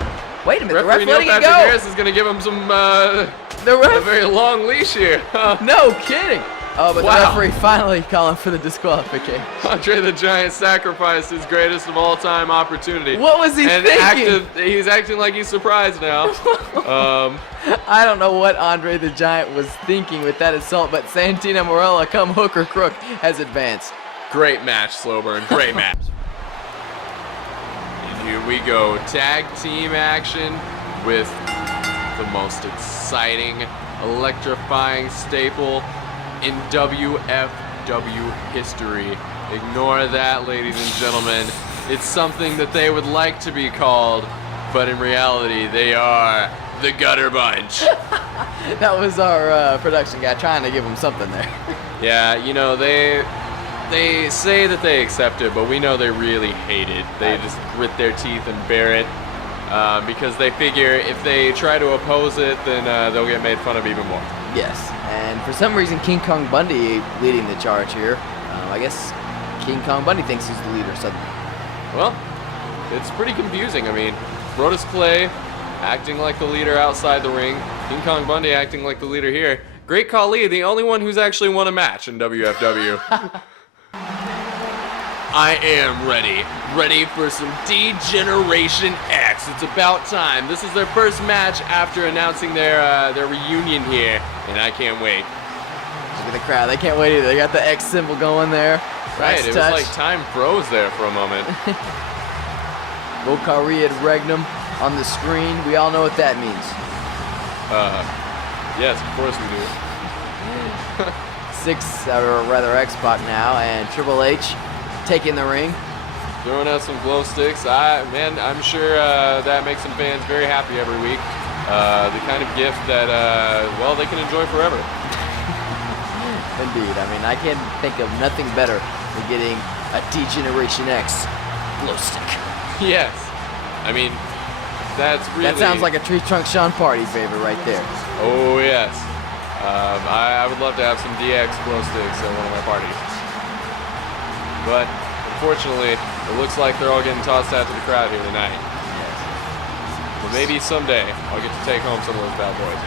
Wait a minute. The ref Referee Neil letting it Patrick go. Harris is going to give him some The a ref. very long leash here. No kidding. Oh, but Wow. the referee finally calling for the disqualification. Andre the Giant sacrificed his greatest of all time opportunity. What was he thinking? He's acting like he's surprised now. I don't know what Andre the Giant was thinking with that assault, but Santino Marella, come hook or crook, has advanced. Great match, Slowburn. Great match. And here we go. Tag team action with the most exciting, electrifying staple in WFW history. Ignore that, ladies and gentlemen. It's something that they would like to be called, but in reality, they are the Gutter Bunch. That was our production guy trying to give him something there. Yeah, you know, they say that they accept it, but we know they really hate it. They just grit their teeth and bear it because they figure if they try to oppose it, then they'll get made fun of even more. Yes, and for some reason King Kong Bundy leading the charge here. I guess King Kong Bundy thinks he's the leader suddenly. Well, it's pretty confusing. I mean, Brodus Clay acting like the leader outside the ring, King Kong Bundy acting like the leader here. Great Khali, the only one who's actually won a match in WFW. I am ready for some D-Generation X. It's about time. This is their first match after announcing their reunion here, and I can't wait. Look at the crowd. They can't wait either. They got the X symbol going there. Right, Nice it touch. was like time froze there for a moment. Vocari ad Regnum on the screen. We all know what that means. Yes, of course we do. Or rather X-Pac now, and Triple H taking the ring. Throwing out some glow sticks. I'm sure that makes some fans very happy every week. The kind of gift that, they can enjoy forever. Indeed. I mean, I can't think of nothing better than getting a D-Generation X glow stick. Yes. I mean, that's really... That sounds like a Tree Trunk Sean party favor right there. Oh, yes. I would love to have some DX glow sticks at one of my parties. But, unfortunately, it looks like they're all getting tossed out to the crowd here tonight. Yes. But maybe someday I'll get to take home some of those bad boys.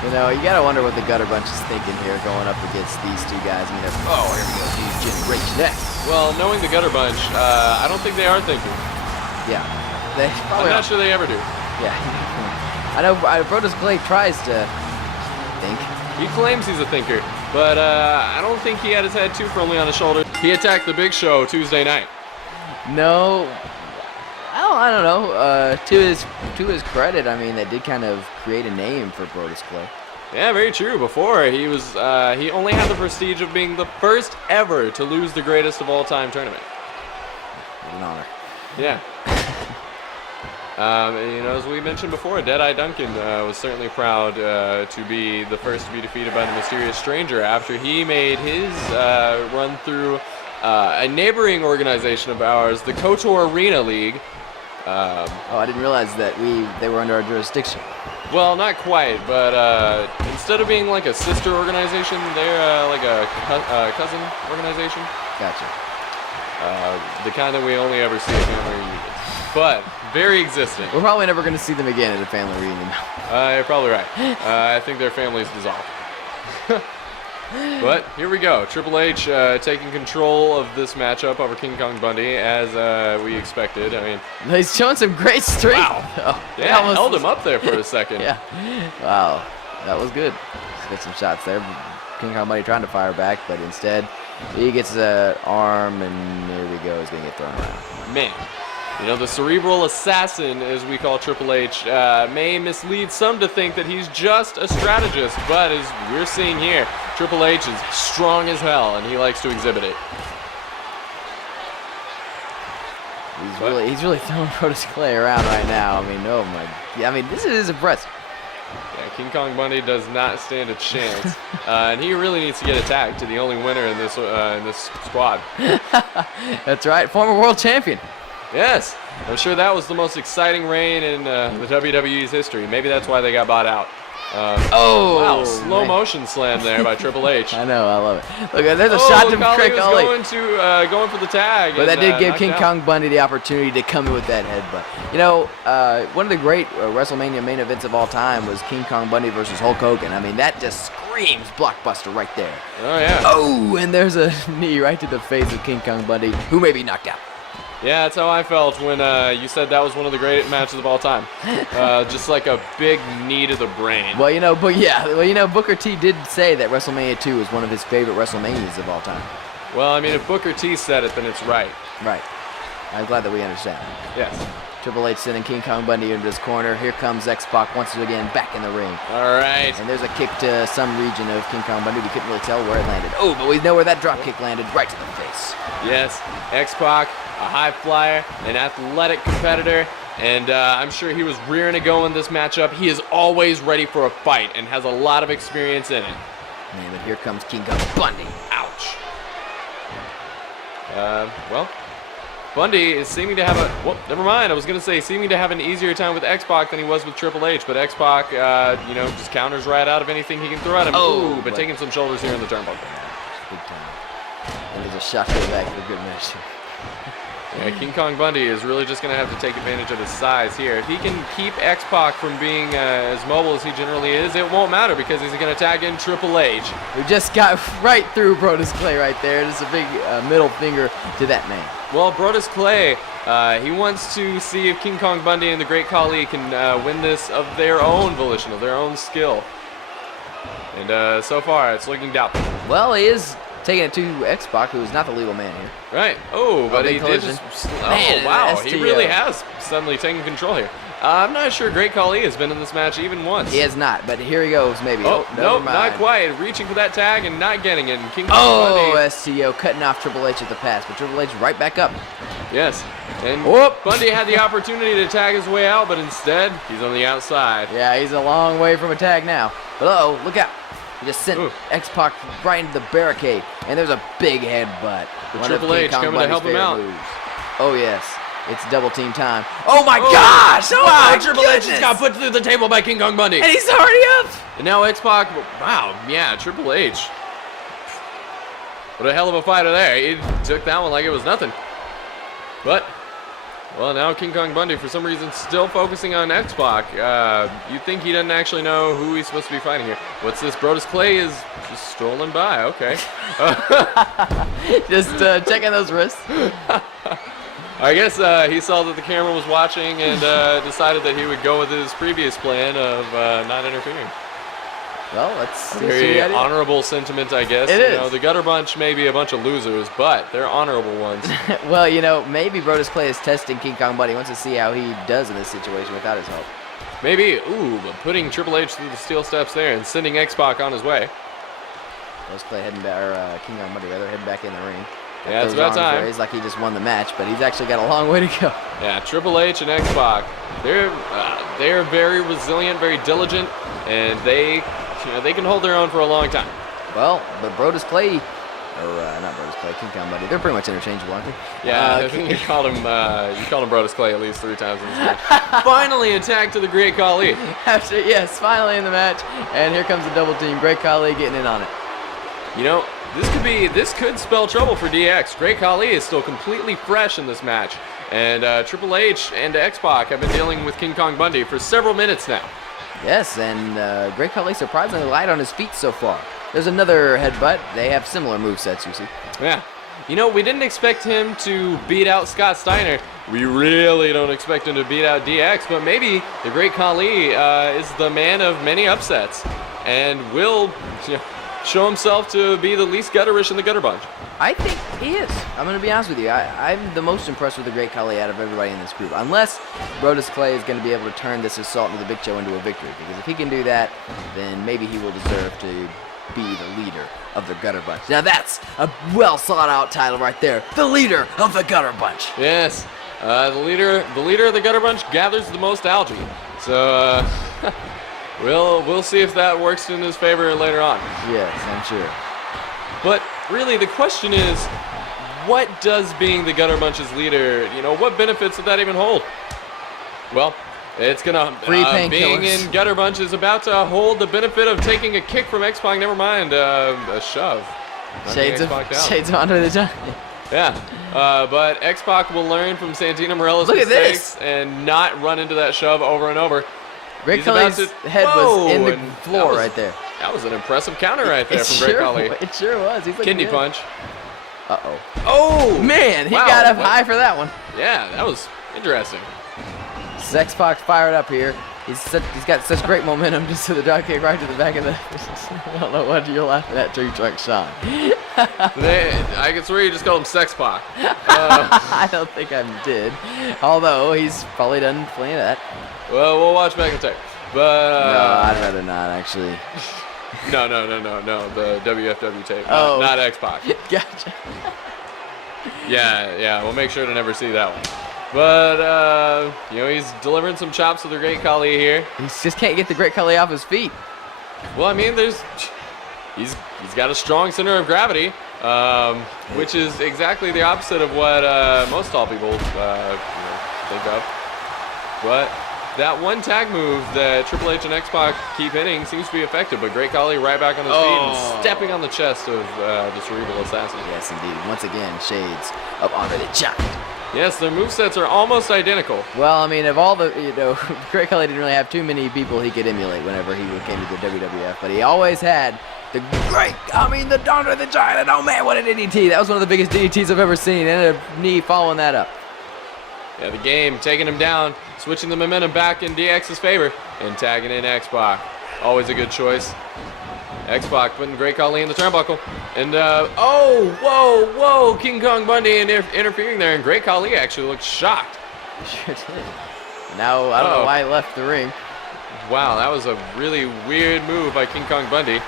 You know, you gotta wonder what the Gutter Bunch is thinking here going up against these two guys. I mean, here we go, D-Generation X. Well, knowing the Gutter Bunch, I don't think they are thinking. Yeah. They I'm probably not sure they ever do. Yeah. I know Brodus Clay tries to think. He claims he's a thinker, but I don't think he had his head too firmly on his shoulders. He attacked the Big Show Tuesday night. No. I don't know. To his credit, I mean, they did kind of create a name for Brodus Clay. Yeah, very true. Before, he only had the prestige of being the first ever to lose the greatest of all time tournament. What an honor. Yeah. As we mentioned before, Deadeye Duncan was certainly proud to be the first to be defeated by the Mysterious Stranger after he made his run through a neighboring organization of ours, the KOTOR Arena League. I didn't realize that they were under our jurisdiction. Well, not quite, but instead of being like a sister organization, they're like a cousin organization. Gotcha. The kind that we only ever see at family reunions. But very existent. We're probably never going to see them again at a family reunion. You're probably right. I think their families dissolved. But here we go. Triple H taking control of this matchup over King Kong Bundy as we expected. I mean, he's showing some great strength. Wow. Oh, yeah, held him up there for a second. Yeah. Wow. That was good. Let's get some shots there. King Kong Bundy trying to fire back, but instead he gets an arm, and here we go. He's going to get thrown around. Man. You know, the cerebral assassin, as we call Triple H, may mislead some to think that he's just a strategist, but as we're seeing here, Triple H is strong as hell, and he likes to exhibit it. He's really throwing Brodus Clay around right now. I mean, oh my, I mean, this is impressive. Yeah, King Kong Bundy does not stand a chance, and he really needs to get attacked to the only winner in this squad. That's right, former world champion. Yes, I'm sure that was the most exciting reign in the WWE's history. Maybe that's why they got bought out. Wow, slow motion slam there by Triple H. I know, I love it. Look, there's a shot to Craig Ollie. Going for the tag. But that did give King Kong Bundy the opportunity to come in with that headbutt. You know, one of the great WrestleMania main events of all time was King Kong Bundy versus Hulk Hogan. I mean, that just screams blockbuster right there. Oh, yeah. Oh, and there's a knee right to the face of King Kong Bundy, who may be knocked out. Yeah, that's how I felt when you said that was one of the great matches of all time. Just like a big knee to the brain. Well, you know, Booker T did say that WrestleMania 2 is one of his favorite WrestleManias of all time. Well, I mean, if Booker T said it, then it's right. Right. I'm glad that we understand. Yes. Triple H sending King Kong Bundy into his corner. Here comes X-Pac once again back in the ring. All right. And there's a kick to some region of King Kong Bundy. We couldn't really tell where it landed. Oh, but we know where that drop kick landed, right to the face. Yes, X-Pac, a high flyer, an athletic competitor, and I'm sure he was rearing to go in this matchup. He is always ready for a fight and has a lot of experience in it. Man, but here comes King Kong Bundy. Ouch. Well, Bundy is seeming to have never mind. I was going to say seeming to have an easier time with X-Pac than he was with Triple H, but X-Pac, just counters right out of anything he can throw at him. Oh, but taking some shoulders here in the turnbuckle. Big time. And there's a shot to the back for a good measure. Yeah, King Kong Bundy is really just going to have to take advantage of his size here. If he can keep X-Pac from being as mobile as he generally is, it won't matter because he's going to tag in Triple H. We just got right through Brodus Clay right there. Just a big middle finger to that man. Well, Brodus Clay, he wants to see if King Kong Bundy and the Great Khali can win this of their own volition, of their own skill. And so far, it's looking doubtful. Well, he is taking it to X-Pac, who's not the legal man here. Right. Oh, but he did just... Man, wow. He really has suddenly taken control here. I'm not sure Great Khali has been in this match even once. He has not, but here he goes, maybe. Oh, nope, not quite. Reaching for that tag and not getting it. And King Kong Bundy... STO cutting off Triple H at the pass, but Triple H right back up. Yes. And Whoop. Bundy had the opportunity to tag his way out, but instead, he's on the outside. Yeah, he's a long way from a tag now. But uh-oh, look out. He just sent X-Pac right into the barricade, and there's a big headbutt. The Triple H coming to help him out. Oh, yes. It's double team time. Oh, my gosh! Oh, wow, my Triple H just got put through the table by King Kong Bundy. And he's already up! And now X-Pac, wow, yeah, Triple H. What a hell of a fighter there. He took that one like it was nothing. But... well, now King Kong Bundy, for some reason, still focusing on X-Pac. You'd think he doesn't actually know who he's supposed to be fighting here. What's this? Brodus Clay is just strolling by. Okay. Just checking those wrists. I guess he saw that the camera was watching and decided that he would go with his previous plan of not interfering. Well, that's very honorable sentiment, I guess. It is. The Gutter Bunch may be a bunch of losers, but they're honorable ones. Well, maybe Brodus Clay is testing King Kong Bundy. He wants to see how he does in this situation without his help. Maybe, but putting Triple H through the steel steps there and sending X-Pac on his way. Brodus Clay heading back, or King Kong Bundy rather, heading back in the ring. Yeah, it's about time. He's like he just won the match, but he's actually got a long way to go. Yeah, Triple H and X-Pac, they're very resilient, very diligent, and they can hold their own for a long time. Well, but Brodus Clay or not Brodus Clay, King Kong Bundy. They're pretty much interchangeable, aren't they? Yeah, I think you called him Brodus Clay at least 3 times in this match. Finally, attack to the Great Khali. Yes, finally in the match, and here comes the double team. Great Khali getting in on it. You know, this could spell trouble for DX. Great Khali is still completely fresh in this match, and Triple H and X-Pac have been dealing with King Kong Bundy for several minutes now. Yes, and Great Khali surprisingly light on his feet so far. There's another headbutt. They have similar movesets, you see. Yeah. You know, we didn't expect him to beat out Scott Steiner. We really don't expect him to beat out DX, but maybe the Great Khali is the man of many upsets and will show himself to be the least gutterish in the gutter bunch. I think he is. I'm going to be honest with you. I'm the most impressed with the Great Khali out of everybody in this group. Unless Brodus Clay is going to be able to turn this assault into the Big Show into a victory. Because if he can do that, then maybe he will deserve to be the leader of the Gutter Bunch. Now that's a well thought out title right there. The leader of the Gutter Bunch. Yes. The leader of the Gutter Bunch gathers the most algae. So we'll see if that works in his favor later on. Yes, I'm sure. But really, the question is, what does being the Gutter Bunch's leader, what benefits does that even hold? Well, it's gonna being in Gutter Bunch is about to hold the benefit of taking a kick from X-Pac. Never mind a shove. Shades of Andre the Giant. Yeah, but X-Pac will learn from Santino Morella's mistakes and not run into that shove over and over. Great Khali's head was in the floor right there. That was an impressive counter right there from Great Khali. It sure was. He's Kidney punch. Uh-oh. Oh! Man, he got up high for that one. Yeah, that was interesting. X-Pac fired up here. He's got such great momentum just to the drop kick right to the back of the... I don't know what you're laughing at, Tree Truck Sean. I can swear you just called him Sex-Pac. I don't think I did. Although, he's probably done plenty of that. Well, we'll watch back and tape. But no, I'd rather not, actually. No. The WFW tape. Oh. Not X-Pac. Gotcha. Yeah. We'll make sure to never see that one. But, he's delivering some chops to the Great Khali here. He just can't get the Great Khali off his feet. Well, I mean, he's got a strong center of gravity, which is exactly the opposite of what most tall people think of. But that one tag move that Triple H and X-Pac keep hitting seems to be effective, but Great Khali right back on his feet and stepping on the chest of the Cerebral Assassin. Yes, indeed. Once again, shades of Andre the Giant. Yes, their movesets are almost identical. Well, I mean, of all the, Great Khali didn't really have too many people he could emulate whenever he came to the WWF, but he always had the Andre the Giant, and oh man, what a DDT. That was one of the biggest DDTs I've ever seen, and a knee following that up. Yeah, the game taking him down, switching the momentum back in DX's favor, and tagging in X-Pac. Always a good choice. X-Pac putting Great Khali in the turnbuckle. And, whoa, King Kong Bundy interfering there, and Great Khali actually looked shocked. Sure did. Now, I don't know why he left the ring. Wow, that was a really weird move by King Kong Bundy.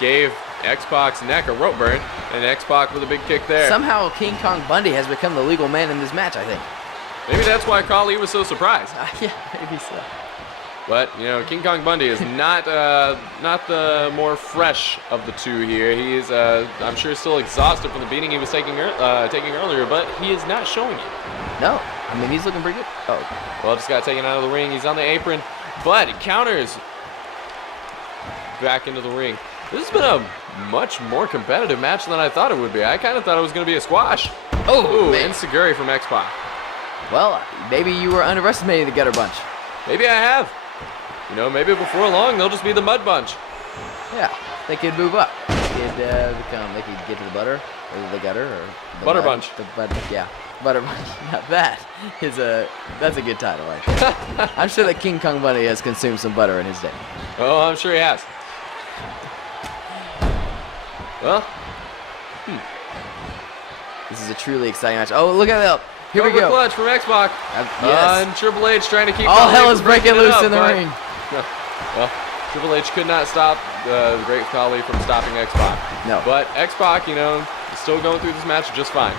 Gave X-Pac's neck a rope burn, and X-Pac with a big kick there. Somehow King Kong Bundy has become the legal man in this match, I think. Maybe that's why Khali was so surprised. Yeah, maybe so. But, King Kong Bundy is not the more fresh of the two here. He is, I'm sure, still exhausted from the beating he was taking earlier, but he is not showing it. No. I mean, he's looking pretty good. Oh. Well, just got taken out of the ring. He's on the apron, but it counters back into the ring. This has been a much more competitive match than I thought it would be. I kind of thought it was going to be a squash. Oh, man. Enziguri from X-Pac. Well, maybe you were underestimating the Gutter Bunch. Maybe I have. Maybe before long they'll just be the Mud Bunch. Yeah, they could move up. They could get to the butter, or the gutter, or the Butter Bunch. Butter Bunch. Now that's a good title, right there. I'm sure that King Kong Bundy has consumed some butter in his day. Oh, I'm sure he has. Well, this is a truly exciting match. Oh, look at that. Here we go. Clutch from X-Pac. Yes. And Triple H trying to keep all hell is breaking loose in the ring. Well, Triple H could not stop the Great Khali from stopping X-Pac. No. But X-Pac, is still going through this match just fine.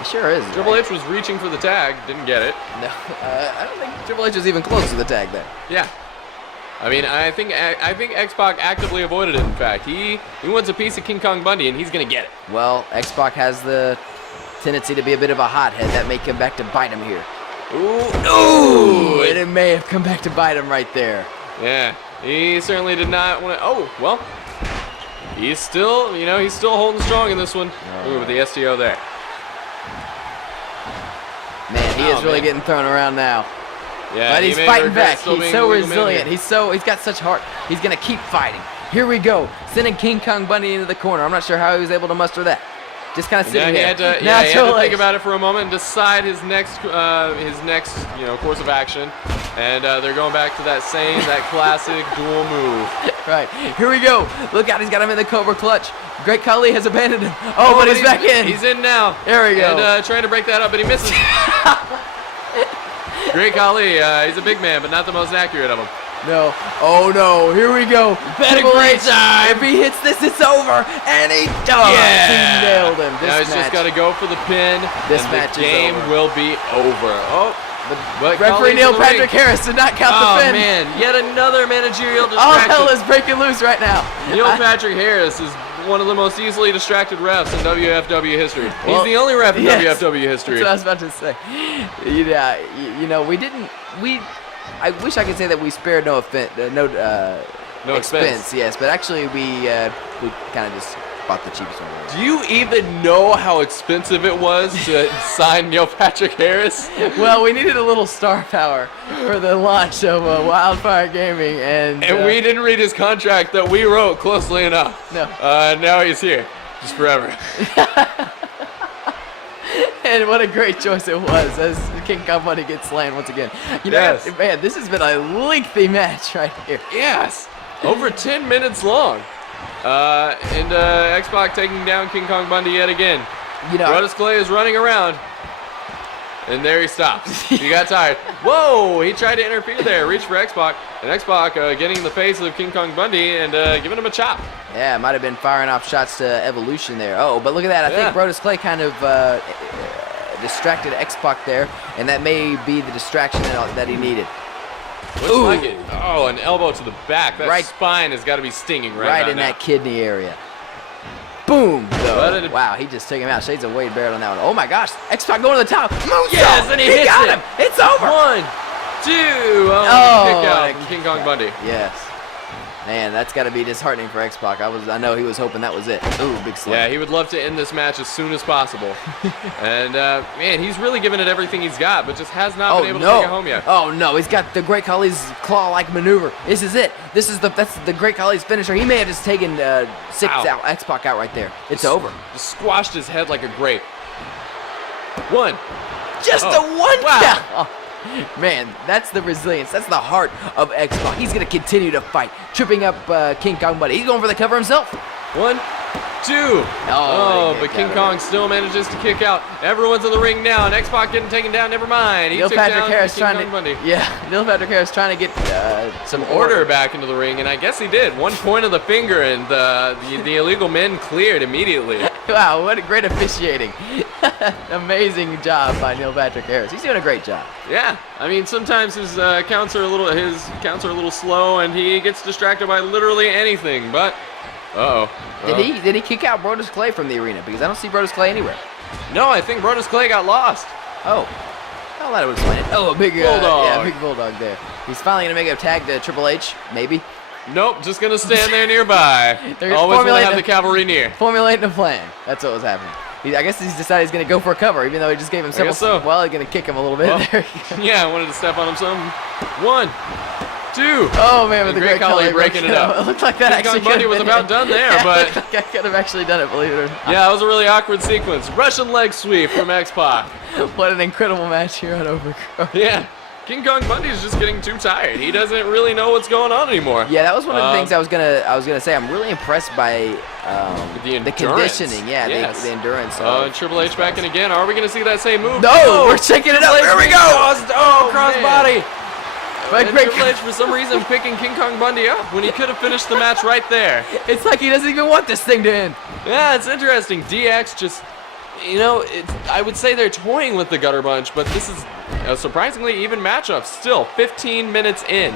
It sure is. Triple H was reaching for the tag, didn't get it. No, I don't think Triple H was even close to the tag there. Yeah. I mean, I think X-Pac actively avoided it. In fact, he wants a piece of King Kong Bundy, and he's gonna get it. Well, X-Pac has the tendency to be a bit of a hothead. That may come back to bite him here. Ooh! And it may have come back to bite him right there. Yeah, he certainly did not want to. Oh, well, he's still holding strong in this one. Ooh, with the STO there. Man, he is really getting thrown around now. Yeah, but he's fighting back. He's so resilient. He's got such heart. He's gonna keep fighting. Here we go. Sending King Kong Bundy into the corner. I'm not sure how he was able to muster that. Just kind of sitting there. He had to think about it for a moment and decide his next course of action. And they're going back to that classic dual move. Right. Here we go. Look out. He's got him in the Cobra Clutch. Great Khali has abandoned him. Oh, but he's back in. He's in now. There we go. And trying to break that up, but he misses. Great Khali. He's a big man, but not the most accurate of them. No. Oh, no. Here we go. Had a great time. If he hits this, it's over. And he does. Yeah. He nailed him. Now he's just got to go for the pin. This and match the game will be over. Oh. But referee Neil Patrick Harris did not count the pin. Oh, man. Yet another managerial distraction. All hell is breaking loose right now. Neil Patrick Harris is one of the most easily distracted refs in WFW history. He's the only ref in WFW history. That's what I was about to say. Yeah, I wish I could say that we spared no expense. Yes, but actually we kind of just bought the cheapest one. Do you even know how expensive it was to sign Neil Patrick Harris? Well, we needed a little star power for the launch of Wildfire Gaming, and we didn't read his contract that we wrote closely enough. No. Now he's here, just forever. And what a great choice it was as King Kong Bundy gets slammed once again. Yes. Man, this has been a lengthy match right here. Yes, over 10 minutes long. And X-Pac taking down King Kong Bundy yet again. Brodus Clay is running around. And there he stops. He got tired. Whoa! He tried to interfere there, reach for X-Pac. And X-Pac getting in the face of King Kong Bundy and giving him a chop. Yeah, might have been firing off shots to Evolution there. Oh, but look at that. I think Brodus Clay kind of distracted X-Pac there. And that may be the distraction that he needed. Looks like it. Oh, an elbow to the back. That spine has got to be stinging right in that kidney area. Boom! Wow, he just took him out. Shades of Wade Barrett on that one. Oh my gosh, X-Pac going to the top. Moonsault! Yes, and he hits got it. Him. It's over. 1, 2. Kick out from King Kong Bundy. Yes. Man, that's got to be disheartening for X-Pac. I know he was hoping that was it. Ooh, big slam. Yeah, he would love to end this match as soon as possible. And, man, he's really given it everything he's got, but just has not been able to take it home yet. Oh, no. He's got the Great Khali's claw-like maneuver. This is it. That's the Great Khali's finisher. He may have just taken X-Pac out right there. It's over. Just squashed his head like a grape. 1. Just a one count. Oh. Man, that's the resilience. That's the heart of X-Pac. He's going to continue to fight, tripping up King Kong Bundy. He's going for the cover himself. 1, 2. But King Kong still manages to kick out. Everyone's in the ring now, and X-Pac getting taken down. Never mind. He took down King Kong Bundy. Yeah, Neil Patrick Harris trying to get some order back into the ring, and I guess he did. One point of the finger, and the illegal men cleared immediately. Wow, what a great officiating. Amazing job by Neil Patrick Harris. He's doing a great job. Yeah, I mean, sometimes his counts are a little slow, and he gets distracted by literally anything, but Did he kick out Brodus Clay from the arena? Because I don't see Brodus Clay anywhere. No, I think Brodus Clay got lost. Oh. Well, that would explain it. Oh, a big bulldog. Big bulldog there. He's finally going to make a tag to Triple H, maybe. Nope, just going to stand there nearby. Always want to have the cavalry near. Formulating a plan. That's what was happening. I guess he's decided he's going to go for a cover, even though he just gave him several. Well, he's going to kick him a little bit. Well, yeah, I wanted to step on him some. 1, 2. Oh, man, with the Great Khali breaking it up. It looked like that actually Bundy was about done there, but I could have actually done it, believe it or not. Yeah, it was a really awkward sequence. Russian leg sweep from X-Pac. What an incredible match here on Overgrowth. Yeah. King Kong Bundy is just getting too tired. He doesn't really know what's going on anymore. Yeah, that was one of the things I was gonna say. I'm really impressed by the conditioning. Yeah, the endurance. Triple H back in again. Are we gonna see that same move? No, we're checking it out. Here we go. Cross body. And Triple H, for some reason, picking King Kong Bundy up when he could have finished the match right there. It's like he doesn't even want this thing to end. Yeah, it's interesting. DX just, I would say they're toying with the gutter bunch, but this is a surprisingly even matchup. Still, 15 minutes in.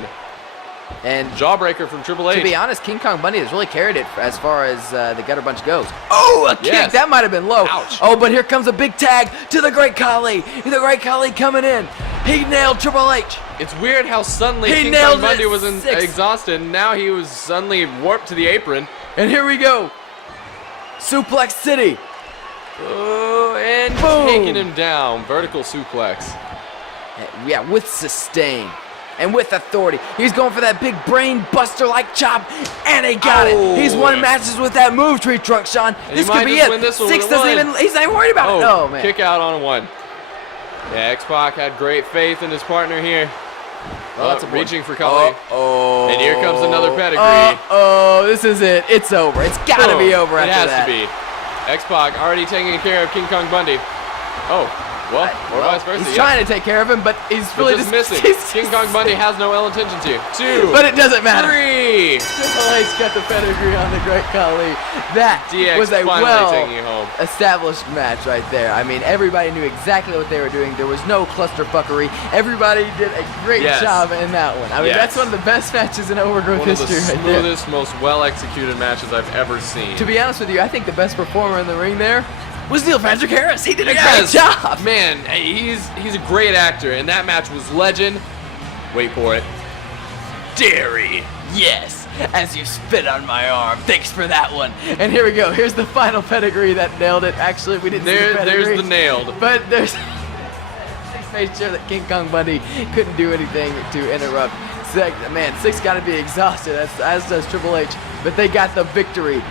And Jawbreaker from Triple H. to be honest, King Kong Bundy has really carried it as far as the gutter bunch goes. Oh, a kick. Yes. That might have been low. Ouch. Oh, but here comes a big tag to the Great Khali. The Great Khali coming in. He nailed Triple H. It's weird how suddenly He King nailed Kong Bundy it. was 6. exhausted, and now he was suddenly warped to the apron. And here we go. Suplex City. Oh, and Boom. taking him down. Vertical suplex. Yeah, with sustain. And with authority. He's going for that big brain buster like chop. And he got Oh. it. He's won matches with that move, Tree Trunk Sean. And This he could might be just it. win this one 6 with a doesn't one. even, he's not even worried about it. Oh, man. Kick out on a 1. Yeah, X-Pac had great faith in his partner here. That's a reaching for Khali. Oh. And here comes another pedigree. Oh, this is it. It's over. It's got to be over after that. It has to be. X-Pac already taking care of King Kong Bundy. Oh, well, or vice versa. He's trying to take care of him, but he's really just missing. he's King Kong Bundy has no ill intentions here. 2. But it doesn't matter. 3. Triple H got the pedigree on the Great Khali. That DX was a finally taking it home. established match right there. I mean, everybody knew exactly what they were doing. There was no clusterfuckery. Everybody did a great Yes. job in that one. I mean, Yes. that's one of the best matches in Overgrowth One of the history right there. smoothest, most well-executed matches I've ever seen. To be honest with you, I think the best performer in the ring there was Neil Patrick Harris. He did a great Yes. job. Man, he's a great actor, and that match was legend. Wait for it. Dairy. Yes, as you spit on my arm. Thanks for that one. And here we go. Here's the final pedigree that nailed it. Actually, we didn't see the pedigree. There's the nailed. But there's Six made sure that King Kong Bundy couldn't do anything to interrupt. Six got to be exhausted, as does Triple H. But they got the victory.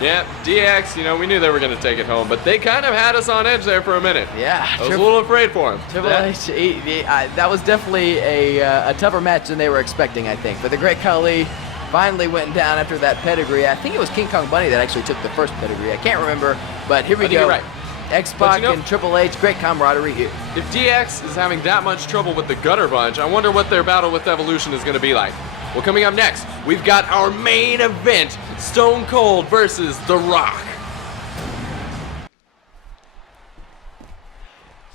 Yeah, DX, we knew they were going to take it home, but they kind of had us on edge there for a minute. Yeah. I was a little afraid for him. Triple H, that was definitely a tougher match than they were expecting, I think. But the Great Khali finally went down after that pedigree. I think it was King Kong Bundy that actually took the first pedigree. I can't remember, but here we I think go. you're right. X-Pac and Triple H, great camaraderie here. If DX is having that much trouble with the Gutter Bunch, I wonder what their battle with Evolution is going to be like. Well, coming up next, we've got our main event, Stone Cold versus The Rock.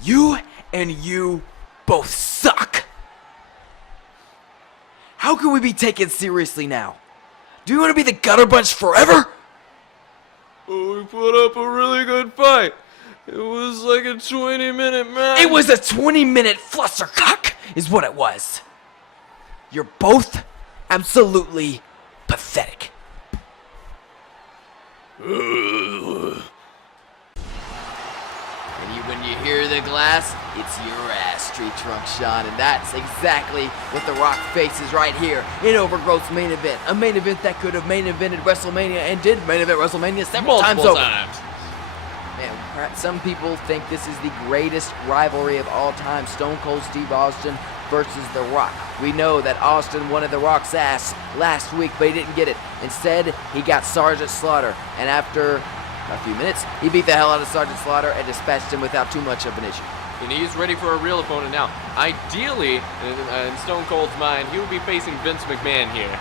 You and you both suck. How can we be taken seriously now? Do you want to be the Gutter Bunch forever? Oh, we put up a really good fight. It was like a 20-minute match. It was a 20-minute flustercock, is what it was. You're both absolutely pathetic. When you hear the glass, it's your ass, Tree Trunk Sean, and that's exactly what The Rock faces right here in Overgrowth's main event. A main event that could have main evented WrestleMania and did main event WrestleMania several times over. Man, some people think this is the greatest rivalry of all time, Stone Cold Steve Austin versus The Rock. We know that Austin wanted The Rock's ass last week, but he didn't get it. Instead, he got Sergeant Slaughter, and after a few minutes, he beat the hell out of Sergeant Slaughter and dispatched him without too much of an issue. And he's ready for a real opponent now. Ideally, in Stone Cold's mind, he would be facing Vince McMahon here.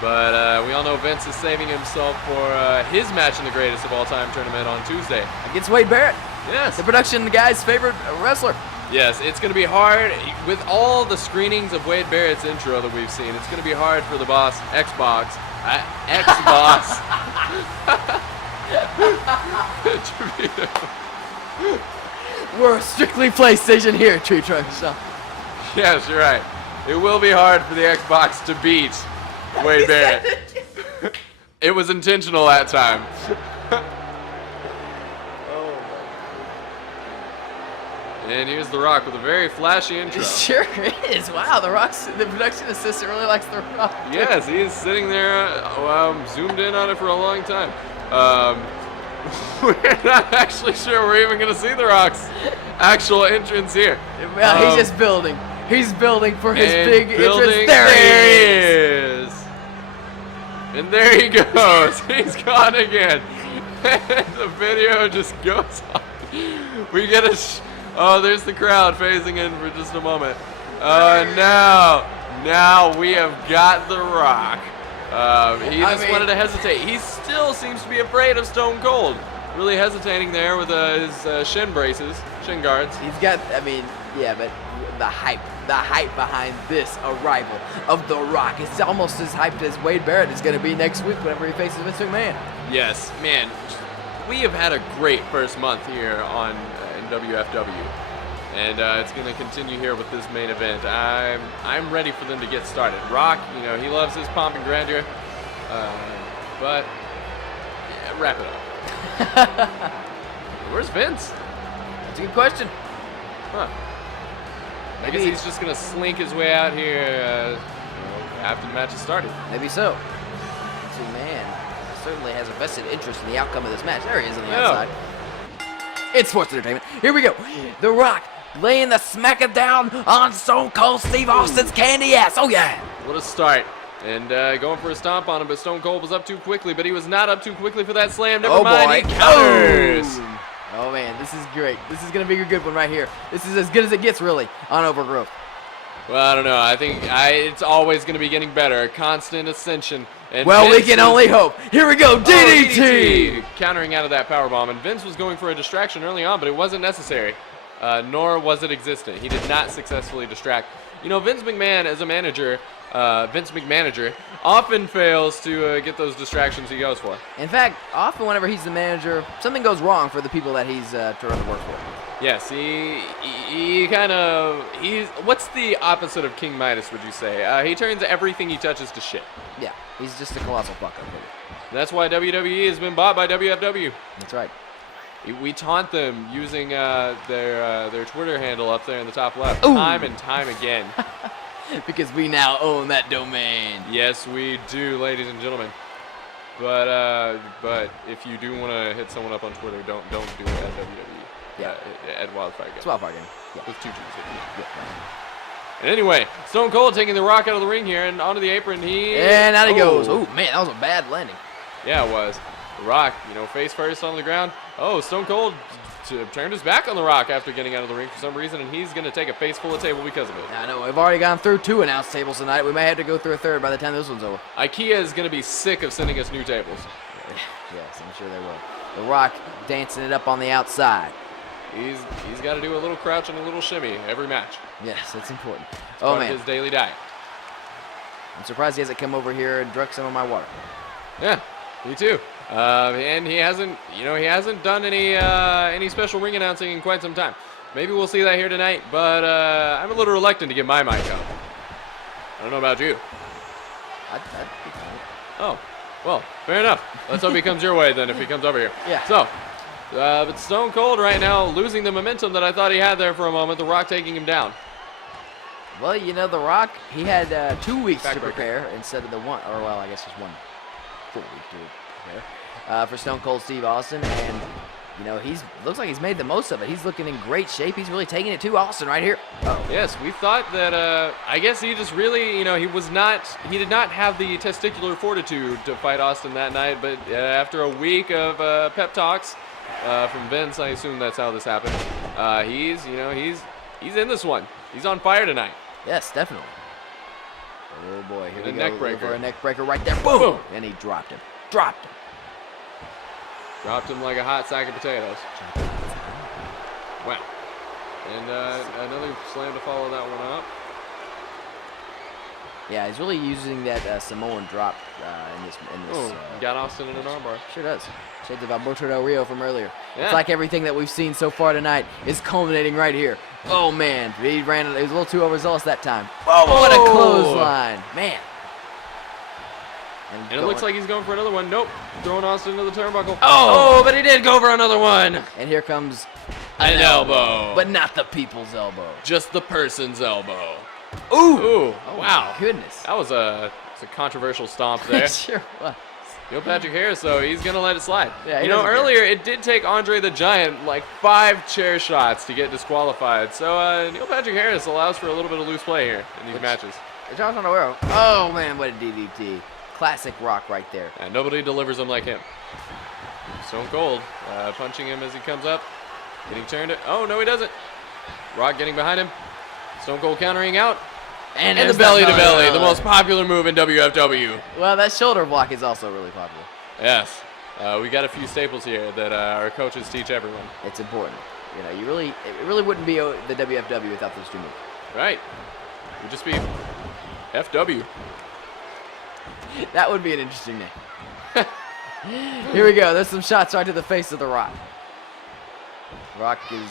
But we all know Vince is saving himself for his match in the greatest of all time tournament on Tuesday. Against Wade Barrett. Yes. The production guy's favorite wrestler. Yes, it's going to be hard. With all the screenings of Wade Barrett's intro that we've seen, it's going to be hard for the boss, Xbox. X-Boss. We're strictly PlayStation here, Tree Trunk Sean. Yes, you're right. It will be hard for the Xbox to beat Wade Barrett. It was intentional that time. And here's The Rock with a very flashy intro. It sure is. Wow, the production assistant really likes The Rock. Yes, he is sitting there, zoomed in on it for a long time. We're not actually sure we're even going to see The Rock's actual entrance here. Well, he's just building. He's building for his big entrance. There he is. And there he goes. He's gone again. And the video just goes on. We get a... Oh, there's the crowd phasing in for just a moment. Now we have got The Rock. He just wanted to hesitate. He still seems to be afraid of Stone Cold. really hesitating there with his shin braces, shin guards. He's got, I mean, yeah, but the hype behind this arrival of The Rock is almost as hyped as Wade Barrett is going to be next week whenever he faces Vince McMahon. Yes, man, we have had a great first month here on in WFW, and it's going to continue here with this main event. I'm ready for them to get started. Rock, you know, he loves his pomp and grandeur, but yeah, wrap it up. Where's Vince? That's a good question. Huh. I guess he's just going to slink his way out here after the match has started. Maybe so. Vince McMahon certainly has a vested interest in the outcome of this match. There he is on the Yeah. outside. It's sports entertainment. Here we go. The Rock laying the smacker down on Stone Cold Steve Austin's candy ass. Oh, yeah. What a start. And going for a stomp on him, but Stone Cold was up too quickly, but he was not up too quickly for that slam. Never mind, he counters. Oh, man, this is great. This is going to be a good one right here. This is as good as it gets, really, on Overgrowth. Well, I don't know. I think it's always going to be getting better. A constant ascension. And Well, Vince we can was- only hope. Here we go, DDT! DDT! Countering out of that powerbomb. And Vince was going for a distraction early on, but it wasn't necessary. Nor was it existent. He did not successfully distract. You know, Vince McMahon as a manager, Vince McManager, often fails to get those distractions he goes for. In fact, often whenever he's the manager, something goes wrong for the people that he's trying to work for. Yes, he's what's the opposite of King Midas, would you say? He turns everything he touches to shit. Yeah, he's just a colossal fuck up. That's why WWE has been bought by WFW. That's right. We taunt them using their Twitter handle up there in the top left, Ooh. time and time again. Because we now own that domain. Yes, we do, ladies and gentlemen. But if you do want to hit someone up on Twitter, don't do it at WWE. Yeah. At Wildfire. It's Wildfire game. Yeah. With 2 G's. Yeah. And anyway, Stone Cold taking the Rock out of the ring here and onto the apron. And out he goes. Oh, man, that was a bad landing. Yeah, it was. The Rock, face first on the ground. Oh, Stone Cold turned his back on The Rock after getting out of the ring for some reason, and he's going to take a face full of table because of it. I know, we've already gone through 2 announce tables tonight. We may have to go through a third by the time this one's over. IKEA is going to be sick of sending us new tables. Yes, I'm sure they will. The Rock dancing it up on the outside. He's got to do a little crouch and a little shimmy every match. Yes, that's important. It's Oh, part man. of his daily diet. I'm surprised he hasn't come over here and drunk some of my water. Yeah, me too. And he hasn't done any special ring announcing in quite some time. Maybe we'll see that here tonight, but I'm a little reluctant to get my mic up. I don't know about you. I'd be fine. Oh, well, fair enough. Let's hope he comes your way then if he comes over here. Yeah. So, but Stone Cold right now losing the momentum that I thought he had there for a moment. The Rock taking him down. Well, The Rock, he had 2 weeks to Backbreaker. prepare instead of the one, or well, I guess just 1 full week to prepare for Stone Cold Steve Austin, and he's looks like he's made the most of it. He's looking in great shape. He's really taking it to Austin right here. Oh, Yes, we thought that. I guess he just really, he did not have the testicular fortitude to fight Austin that night. But after a week of pep talks from Vince, I assume that's how this happened. He's in this one. He's on fire tonight. yes, definitely. Oh boy, here And we a go. neck Looking breaker. for a neck breaker right there. Boom! Boom. And he dropped him. Dropped him like a hot sack of potatoes. Wow. And another slam to follow that one up. Yeah, he's really using that Samoan drop in this. Oh, got Austin in an armbar. Sure does. Shades of Alberto Del Rio from earlier. Yeah. It's like everything that we've seen so far tonight is culminating right here. Oh man, he was a little too overzealous that time. Oh, what a clothesline, man. And it looks like he's going for another one. Nope. Throwing Austin into the turnbuckle. Oh! But he did go for another one. And here comes An elbow. but not the people's elbow. Just the person's elbow. Ooh! Ooh, Oh, wow. my goodness. That was a controversial stomp there. Sure was. Neil Patrick Harris, though, he's going to let it slide. Yeah, he doesn't care. Earlier it did take Andre the Giant like 5 chair shots to get disqualified. So Neil Patrick Harris allows for a little bit of loose play here in these matches. Which I was unaware of. Oh man, what a DDT. Classic Rock right there. And nobody delivers him like him. Stone Cold punching him as he comes up. Getting turned. Oh, no, he doesn't. Rock getting behind him. Stone Cold countering out. And the there's belly to that belly, the most popular move in WFW. Well, that shoulder block is also really popular. Yes. We got a few staples here that our coaches teach everyone. It's important. You know, it really wouldn't be the WFW without those two moves. Right. It would just be FW. That would be an interesting name. Here we go. There's some shots right to the face of The Rock. Rock is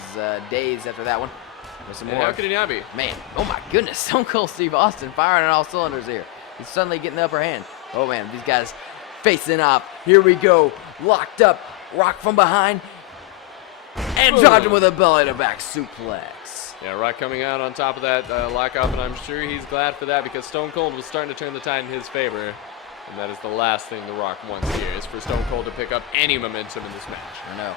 dazed after that one. There's some And more. how could he not be? Man, oh my goodness. Stone Cold Steve Austin firing on all cylinders here. He's suddenly getting the upper hand. Oh man, these guys facing off. Here we go. Locked up. Rock from behind. And dropped him with a belly-to-back suplex. Yeah, Rock coming out on top of that lockup, and I'm sure he's glad for that because Stone Cold was starting to turn the tide in his favor. And that is the last thing The Rock wants here, is for Stone Cold to pick up any momentum in this match. I know.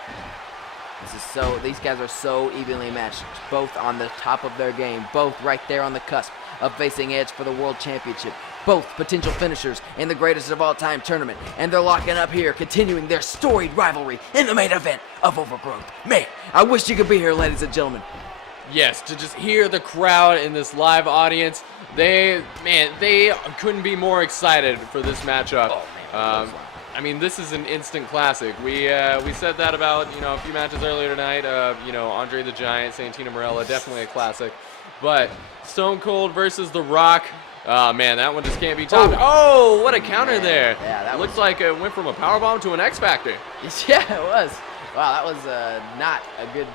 These guys are so evenly matched, both on the top of their game, both right there on the cusp of facing Edge for the World Championship. Both potential finishers in the greatest of all time tournament, and they're locking up here, continuing their storied rivalry in the main event of Overgrowth. Man, I wish you could be here, ladies and gentlemen. Yes, to just hear the crowd in this live audience, they couldn't be more excited for this matchup. Oh, man, I mean, this is an instant classic. We said that about a few matches earlier tonight. Andre the Giant, Santino Marella, definitely a classic. But Stone Cold versus The Rock. Man, that one just can't be topped. Oh, what a counter there! Yeah, that looks like it went from a powerbomb to an X Factor. Yeah, it was. Wow, that was not a good.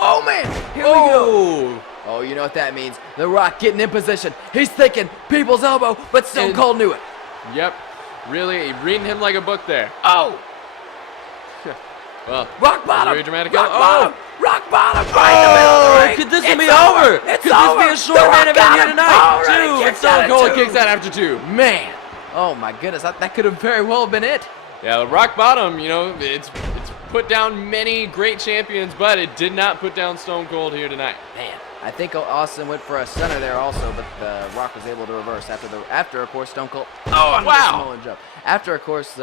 Oh man, here we go. Oh, you know what that means? The Rock getting in position. He's thinking people's elbow, but Stone Cold knew it. Yep, really reading him like a book there. Oh. Well, Rock bottom. very dramatic. Rock bottom. Rock bottom. Right in the middle of the ring. Could this one be It's over? It's Could over. this be a short The Rock man event got here him. tonight? Already Two, kicks and Stone out at Cold two. kicks out after two. Man. Oh my goodness, that could have very well been it. Yeah, the Rock Bottom, it's put down many great champions, but it did not put down Stone Cold here tonight. Man, I think Austin went for a center there also, but the Rock was able to reverse after of course Stone Cold. Oh, wow. Samoan jump. After of course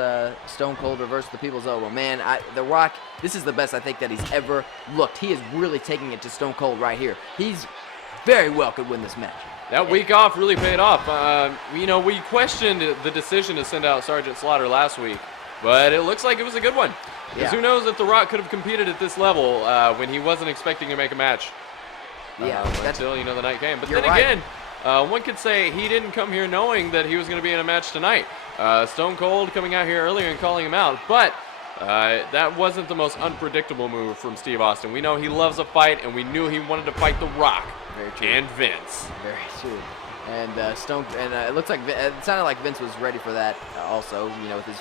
Stone Cold reversed the people's elbow. Man, the Rock, this is the best I think that he's ever looked. He is really taking it to Stone Cold right here. He's very well could win this match. That week off really paid off. We questioned the decision to send out Sergeant Slaughter last week, but it looks like it was a good one. Because who knows if The Rock could have competed at this level when he wasn't expecting to make a match. Until the night came. But then again, one could say he didn't come here knowing that he was going to be in a match tonight. Stone Cold coming out here earlier and calling him out, but that wasn't the most unpredictable move from Steve Austin. We know he loves a fight, and we knew he wanted to fight The Rock. Very true. And Vince. Very true. And it looks like it sounded like Vince was ready for that also, with his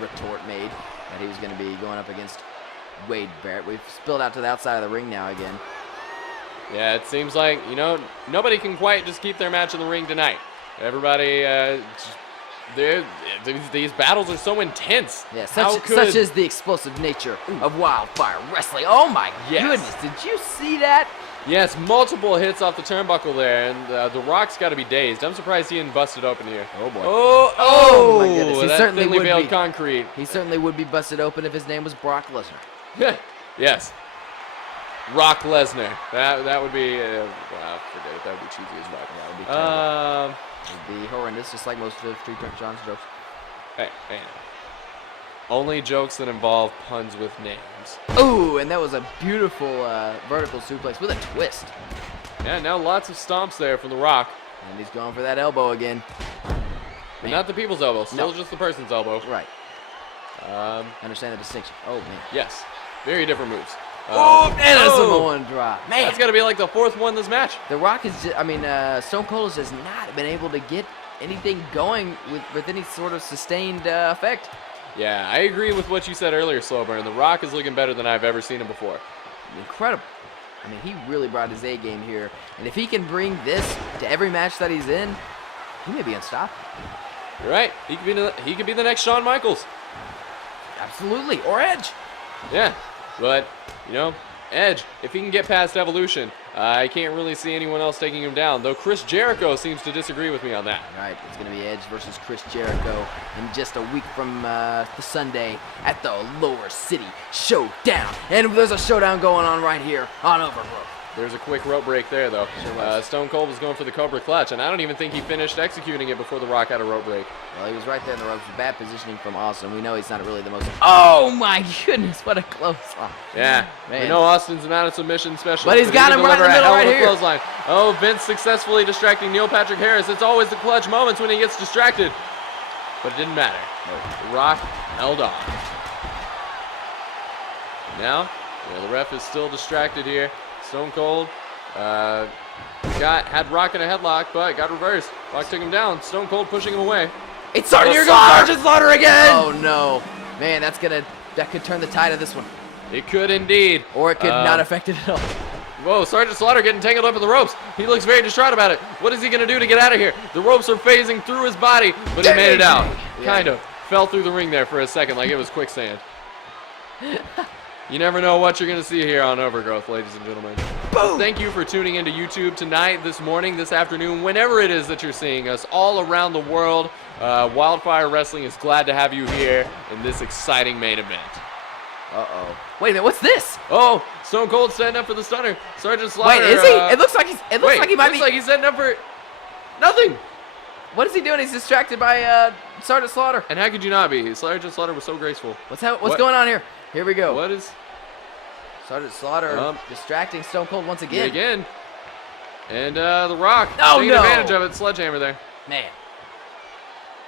retort made that he was going to be going up against Wade Barrett. We've spilled out to the outside of the ring now again. Yeah, it seems like, nobody can quite just keep their match in the ring tonight. Everybody, these battles are so intense. Yeah, such is the explosive nature of Wildfire Wrestling. Oh my goodness, did you see that? Yes, multiple hits off the turnbuckle there, and The Rock's got to be dazed. I'm surprised he didn't bust it open here. Oh boy. Oh my goodness. He that certainly thinly would veiled be. concrete. He certainly would be busted open if his name was Brock Lesnar. Yes. Rock Lesnar. That would be, wow, forget it. That would be cheesy as fuck. That would be terrible. It would be horrendous, just like most of Street John's jokes. Hey, man. Only jokes that involve puns with names. Ooh, and that was a beautiful vertical suplex with a twist. Yeah, now lots of stomps there from The Rock. And he's going for that elbow again. But not the people's elbow, still just the person's elbow. Right. Understand the distinction. Oh, man. Yes. Very different moves. And a Samoan drop. Man. That's got to be like the fourth one this match. The Rock is just, Stone Cold has not been able to get anything going with any sort of sustained effect. Yeah, I agree with what you said earlier, Slowburn. The Rock is looking better than I've ever seen him before. Incredible. I mean, he really brought his A game here. And if he can bring this to every match that he's in, he may be unstoppable. You're right. He could be the next Shawn Michaels. Absolutely. Or Edge. Yeah. But, Edge, if he can get past Evolution, I can't really see anyone else taking him down, though Chris Jericho seems to disagree with me on that. Right, it's going to be Edge versus Chris Jericho in just a week from the Sunday at the Lower City Showdown. And there's a showdown going on right here on Overgrowth. There's a quick rope break there, though. Sure was. Stone Cold was going for the Cobra Clutch, and I don't even think he finished executing it before The Rock had a rope break. Well, he was right there in the ropes. Bad positioning from Austin. We know he's not really the most... Oh, my goodness. What a close line. Yeah. Man. We know Austin's not a submission specialist. But he's got he can him right in the deliver a middle hell of right a here. Clothesline. Oh, Vince successfully distracting Neil Patrick Harris. It's always the clutch moments when he gets distracted. But it didn't matter. The Rock held on. Now, the ref is still distracted here. Stone Cold had Rock in a headlock, but got reversed. Rock took him down. Stone Cold pushing him away. It's Sergeant. Here goes Sergeant Slaughter again. Oh, no. Man, that could turn the tide of this one. It could indeed. Or it could not affect it at all. Whoa, Sergeant Slaughter getting tangled up in the ropes. He looks very distraught about it. What is he going to do to get out of here? The ropes are phasing through his body, but he made it out. Yeah. Kind of. Fell through the ring there for a second like it was quicksand. You never know what you're going to see here on Overgrowth, ladies and gentlemen. Boom. Thank you for tuning into YouTube tonight, this morning, this afternoon, whenever it is that you're seeing us all around the world. Wildfire Wrestling is glad to have you here in this exciting main event. Uh-oh. Wait a minute, what's this? Oh, Stone Cold setting up for the stunner. Sergeant Slaughter. Wait, is he? It looks like he might be. Looks like he's setting up for nothing. What is he doing? He's distracted by Sergeant Slaughter. And how could you not be? Sergeant Slaughter was so graceful. What's going on here? Here we go. What is Sergeant Slaughter distracting Stone Cold once again. again? And The Rock taking advantage of it. Sledgehammer there. Man.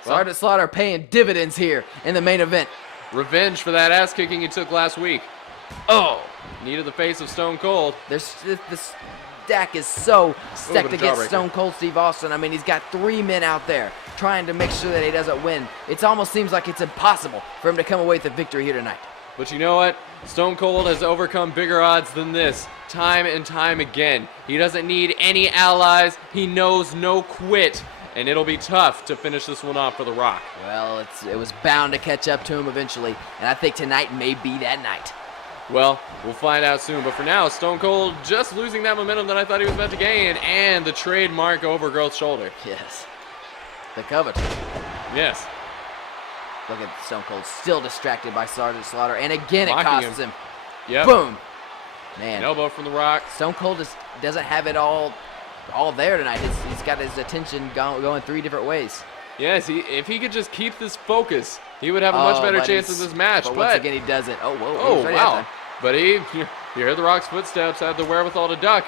Sergeant Slaughter paying dividends here in the main event. Revenge for that ass kicking he took last week. Oh. Knee to the face of Stone Cold. This stack is so stacked but a against jawbreaker. Stone Cold Steve Austin. I mean, he's got 3 men out there trying to make sure that he doesn't win. It almost seems like it's impossible for him to come away with a victory here tonight. But you know what? Stone Cold has overcome bigger odds than this time and time again. He doesn't need any allies. He knows no quit. And it'll be tough to finish this one off for The Rock. Well, it was bound to catch up to him eventually, and I think tonight may be that night. Well, we'll find out soon. But for now, Stone Cold just losing that momentum that I thought he was about to gain, and the trademark Overgrowth shoulder. Yes. The covet. Yes. Look at Stone Cold still distracted by Sergeant Slaughter, and again it Blocking costs him. Yep. Boom. Man. An elbow from The Rock. Stone Cold just doesn't have it all there tonight. He's got his attention going 3 different ways. Yes, if he could just keep this focus, he would have a much better chance in this match. But once again, he doesn't. Oh, whoa. Oh, wow. But you heard The Rock's footsteps, had the wherewithal to duck.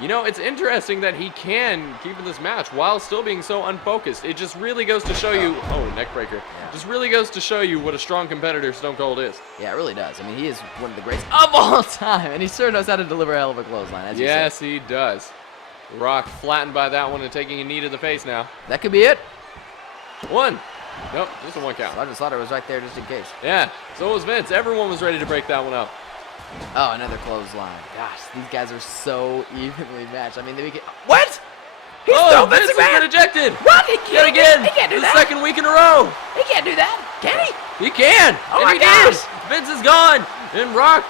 You know, it's interesting that he can keep in this match while still being so unfocused. It just really goes to show you... Oh, neck breaker. Yeah. Just really goes to show you what a strong competitor Stone Cold is. Yeah, it really does. I mean, he is one of the greats of all time, and he sure knows how to deliver a hell of a clothesline, as you said. Yes, he does. The Rock flattened by that one and taking a knee to the face now. That could be it. 1. Nope, just a 1 count. Sergeant Slaughter was right there just in case. Yeah, so was Vince. Everyone was ready to break that one up. Oh, another clothesline. Gosh, these guys are so evenly matched. I mean, they get... What? He's still Vince missing has been man. ejected. What? Yet again. He can't do the that. second week in a row. He can't do that. Can he? He can. Oh, and my he gosh. did. Vince is gone. And Rock,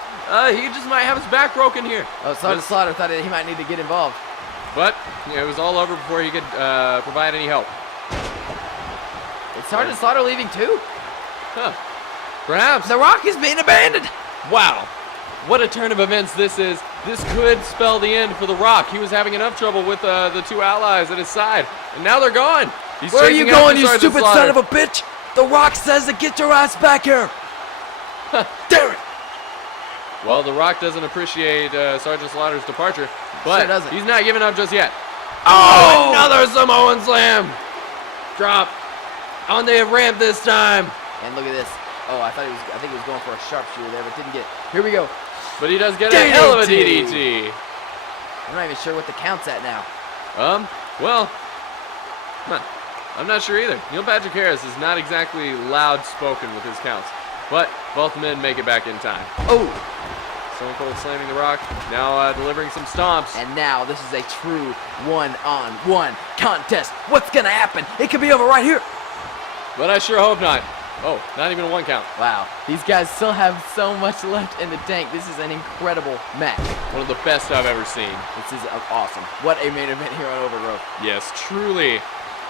he just might have his back broken here. Oh, Sergeant Slaughter thought he might need to get involved. But it was all over before he could provide any help. Is Sergeant Slaughter leaving too? Huh. Perhaps. The Rock is being abandoned. Wow. What a turn of events this is. This could spell the end for The Rock. He was having enough trouble with the 2 allies at his side. And now they're gone. He's Where are you chasing after going, you Sergeant stupid Slaughter. son of a bitch? The Rock says to get your ass back here. Damn it. Well, The Rock doesn't appreciate Sergeant Slaughter's departure, but Sure doesn't. he's not giving up just yet. Oh! Another Samoan slam. Drop on the ramp this time. And look at this. Oh, I think he was going for a sharpshooter there, but didn't get it. Here we go. But he does get a hell of a DDT. DDT. I'm not even sure what the count's at now. Well, I'm not sure either. Neil Patrick Harris is not exactly loud spoken with his counts, but both men make it back in time. Oh, Stone Cold slamming The Rock, now delivering some stomps. and now this is a true one-on-one contest. What's gonna happen? It could be over right here. But I sure hope not. Oh, not even a 1 count. Wow, these guys still have so much left in the tank. This is an incredible match. One of the best I've ever seen. This is awesome. What a main event here on Overgrowth. Yes, truly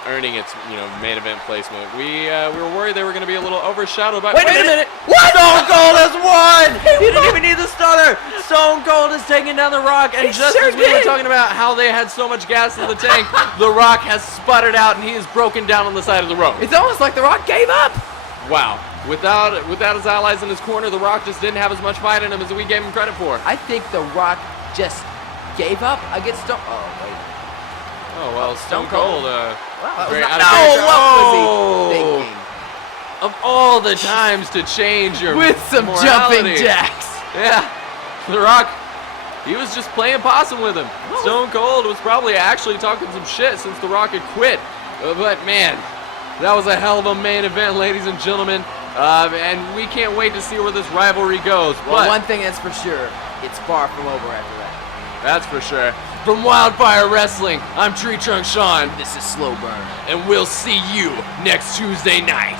earning its main event placement. We were worried they were going to be a little overshadowed by. Wait a minute! What? Stone Cold has won! He didn't even need the stunner! Stone Cold is taking down The Rock, and just sure as we were did. talking about how they had so much gas in the tank, The Rock has sputtered out and he is broken down on the side of the road. It's almost like The Rock gave up. Wow. Without his allies in his corner, The Rock just didn't have as much fight in him as we gave him credit for. I think The Rock just gave up against Stone. Oh wait. Oh well, Stone Stone Cold. Cold. That was Very not- out of no, character. what was he Oh. thinking? Of all the times to change your With some morality. jumping jacks. Yeah, The Rock, he was just playing possum with him. Stone Cold was probably actually talking some shit since The Rock had quit. But man, that was a hell of a main event, ladies and gentlemen. And we can't wait to see where this rivalry goes. Well, But one thing that's for sure, it's far from over after that. that's for sure. From Wildfire Wrestling, I'm Tree Trunk Sean, This is Slow Burn. and we'll see you next Tuesday night.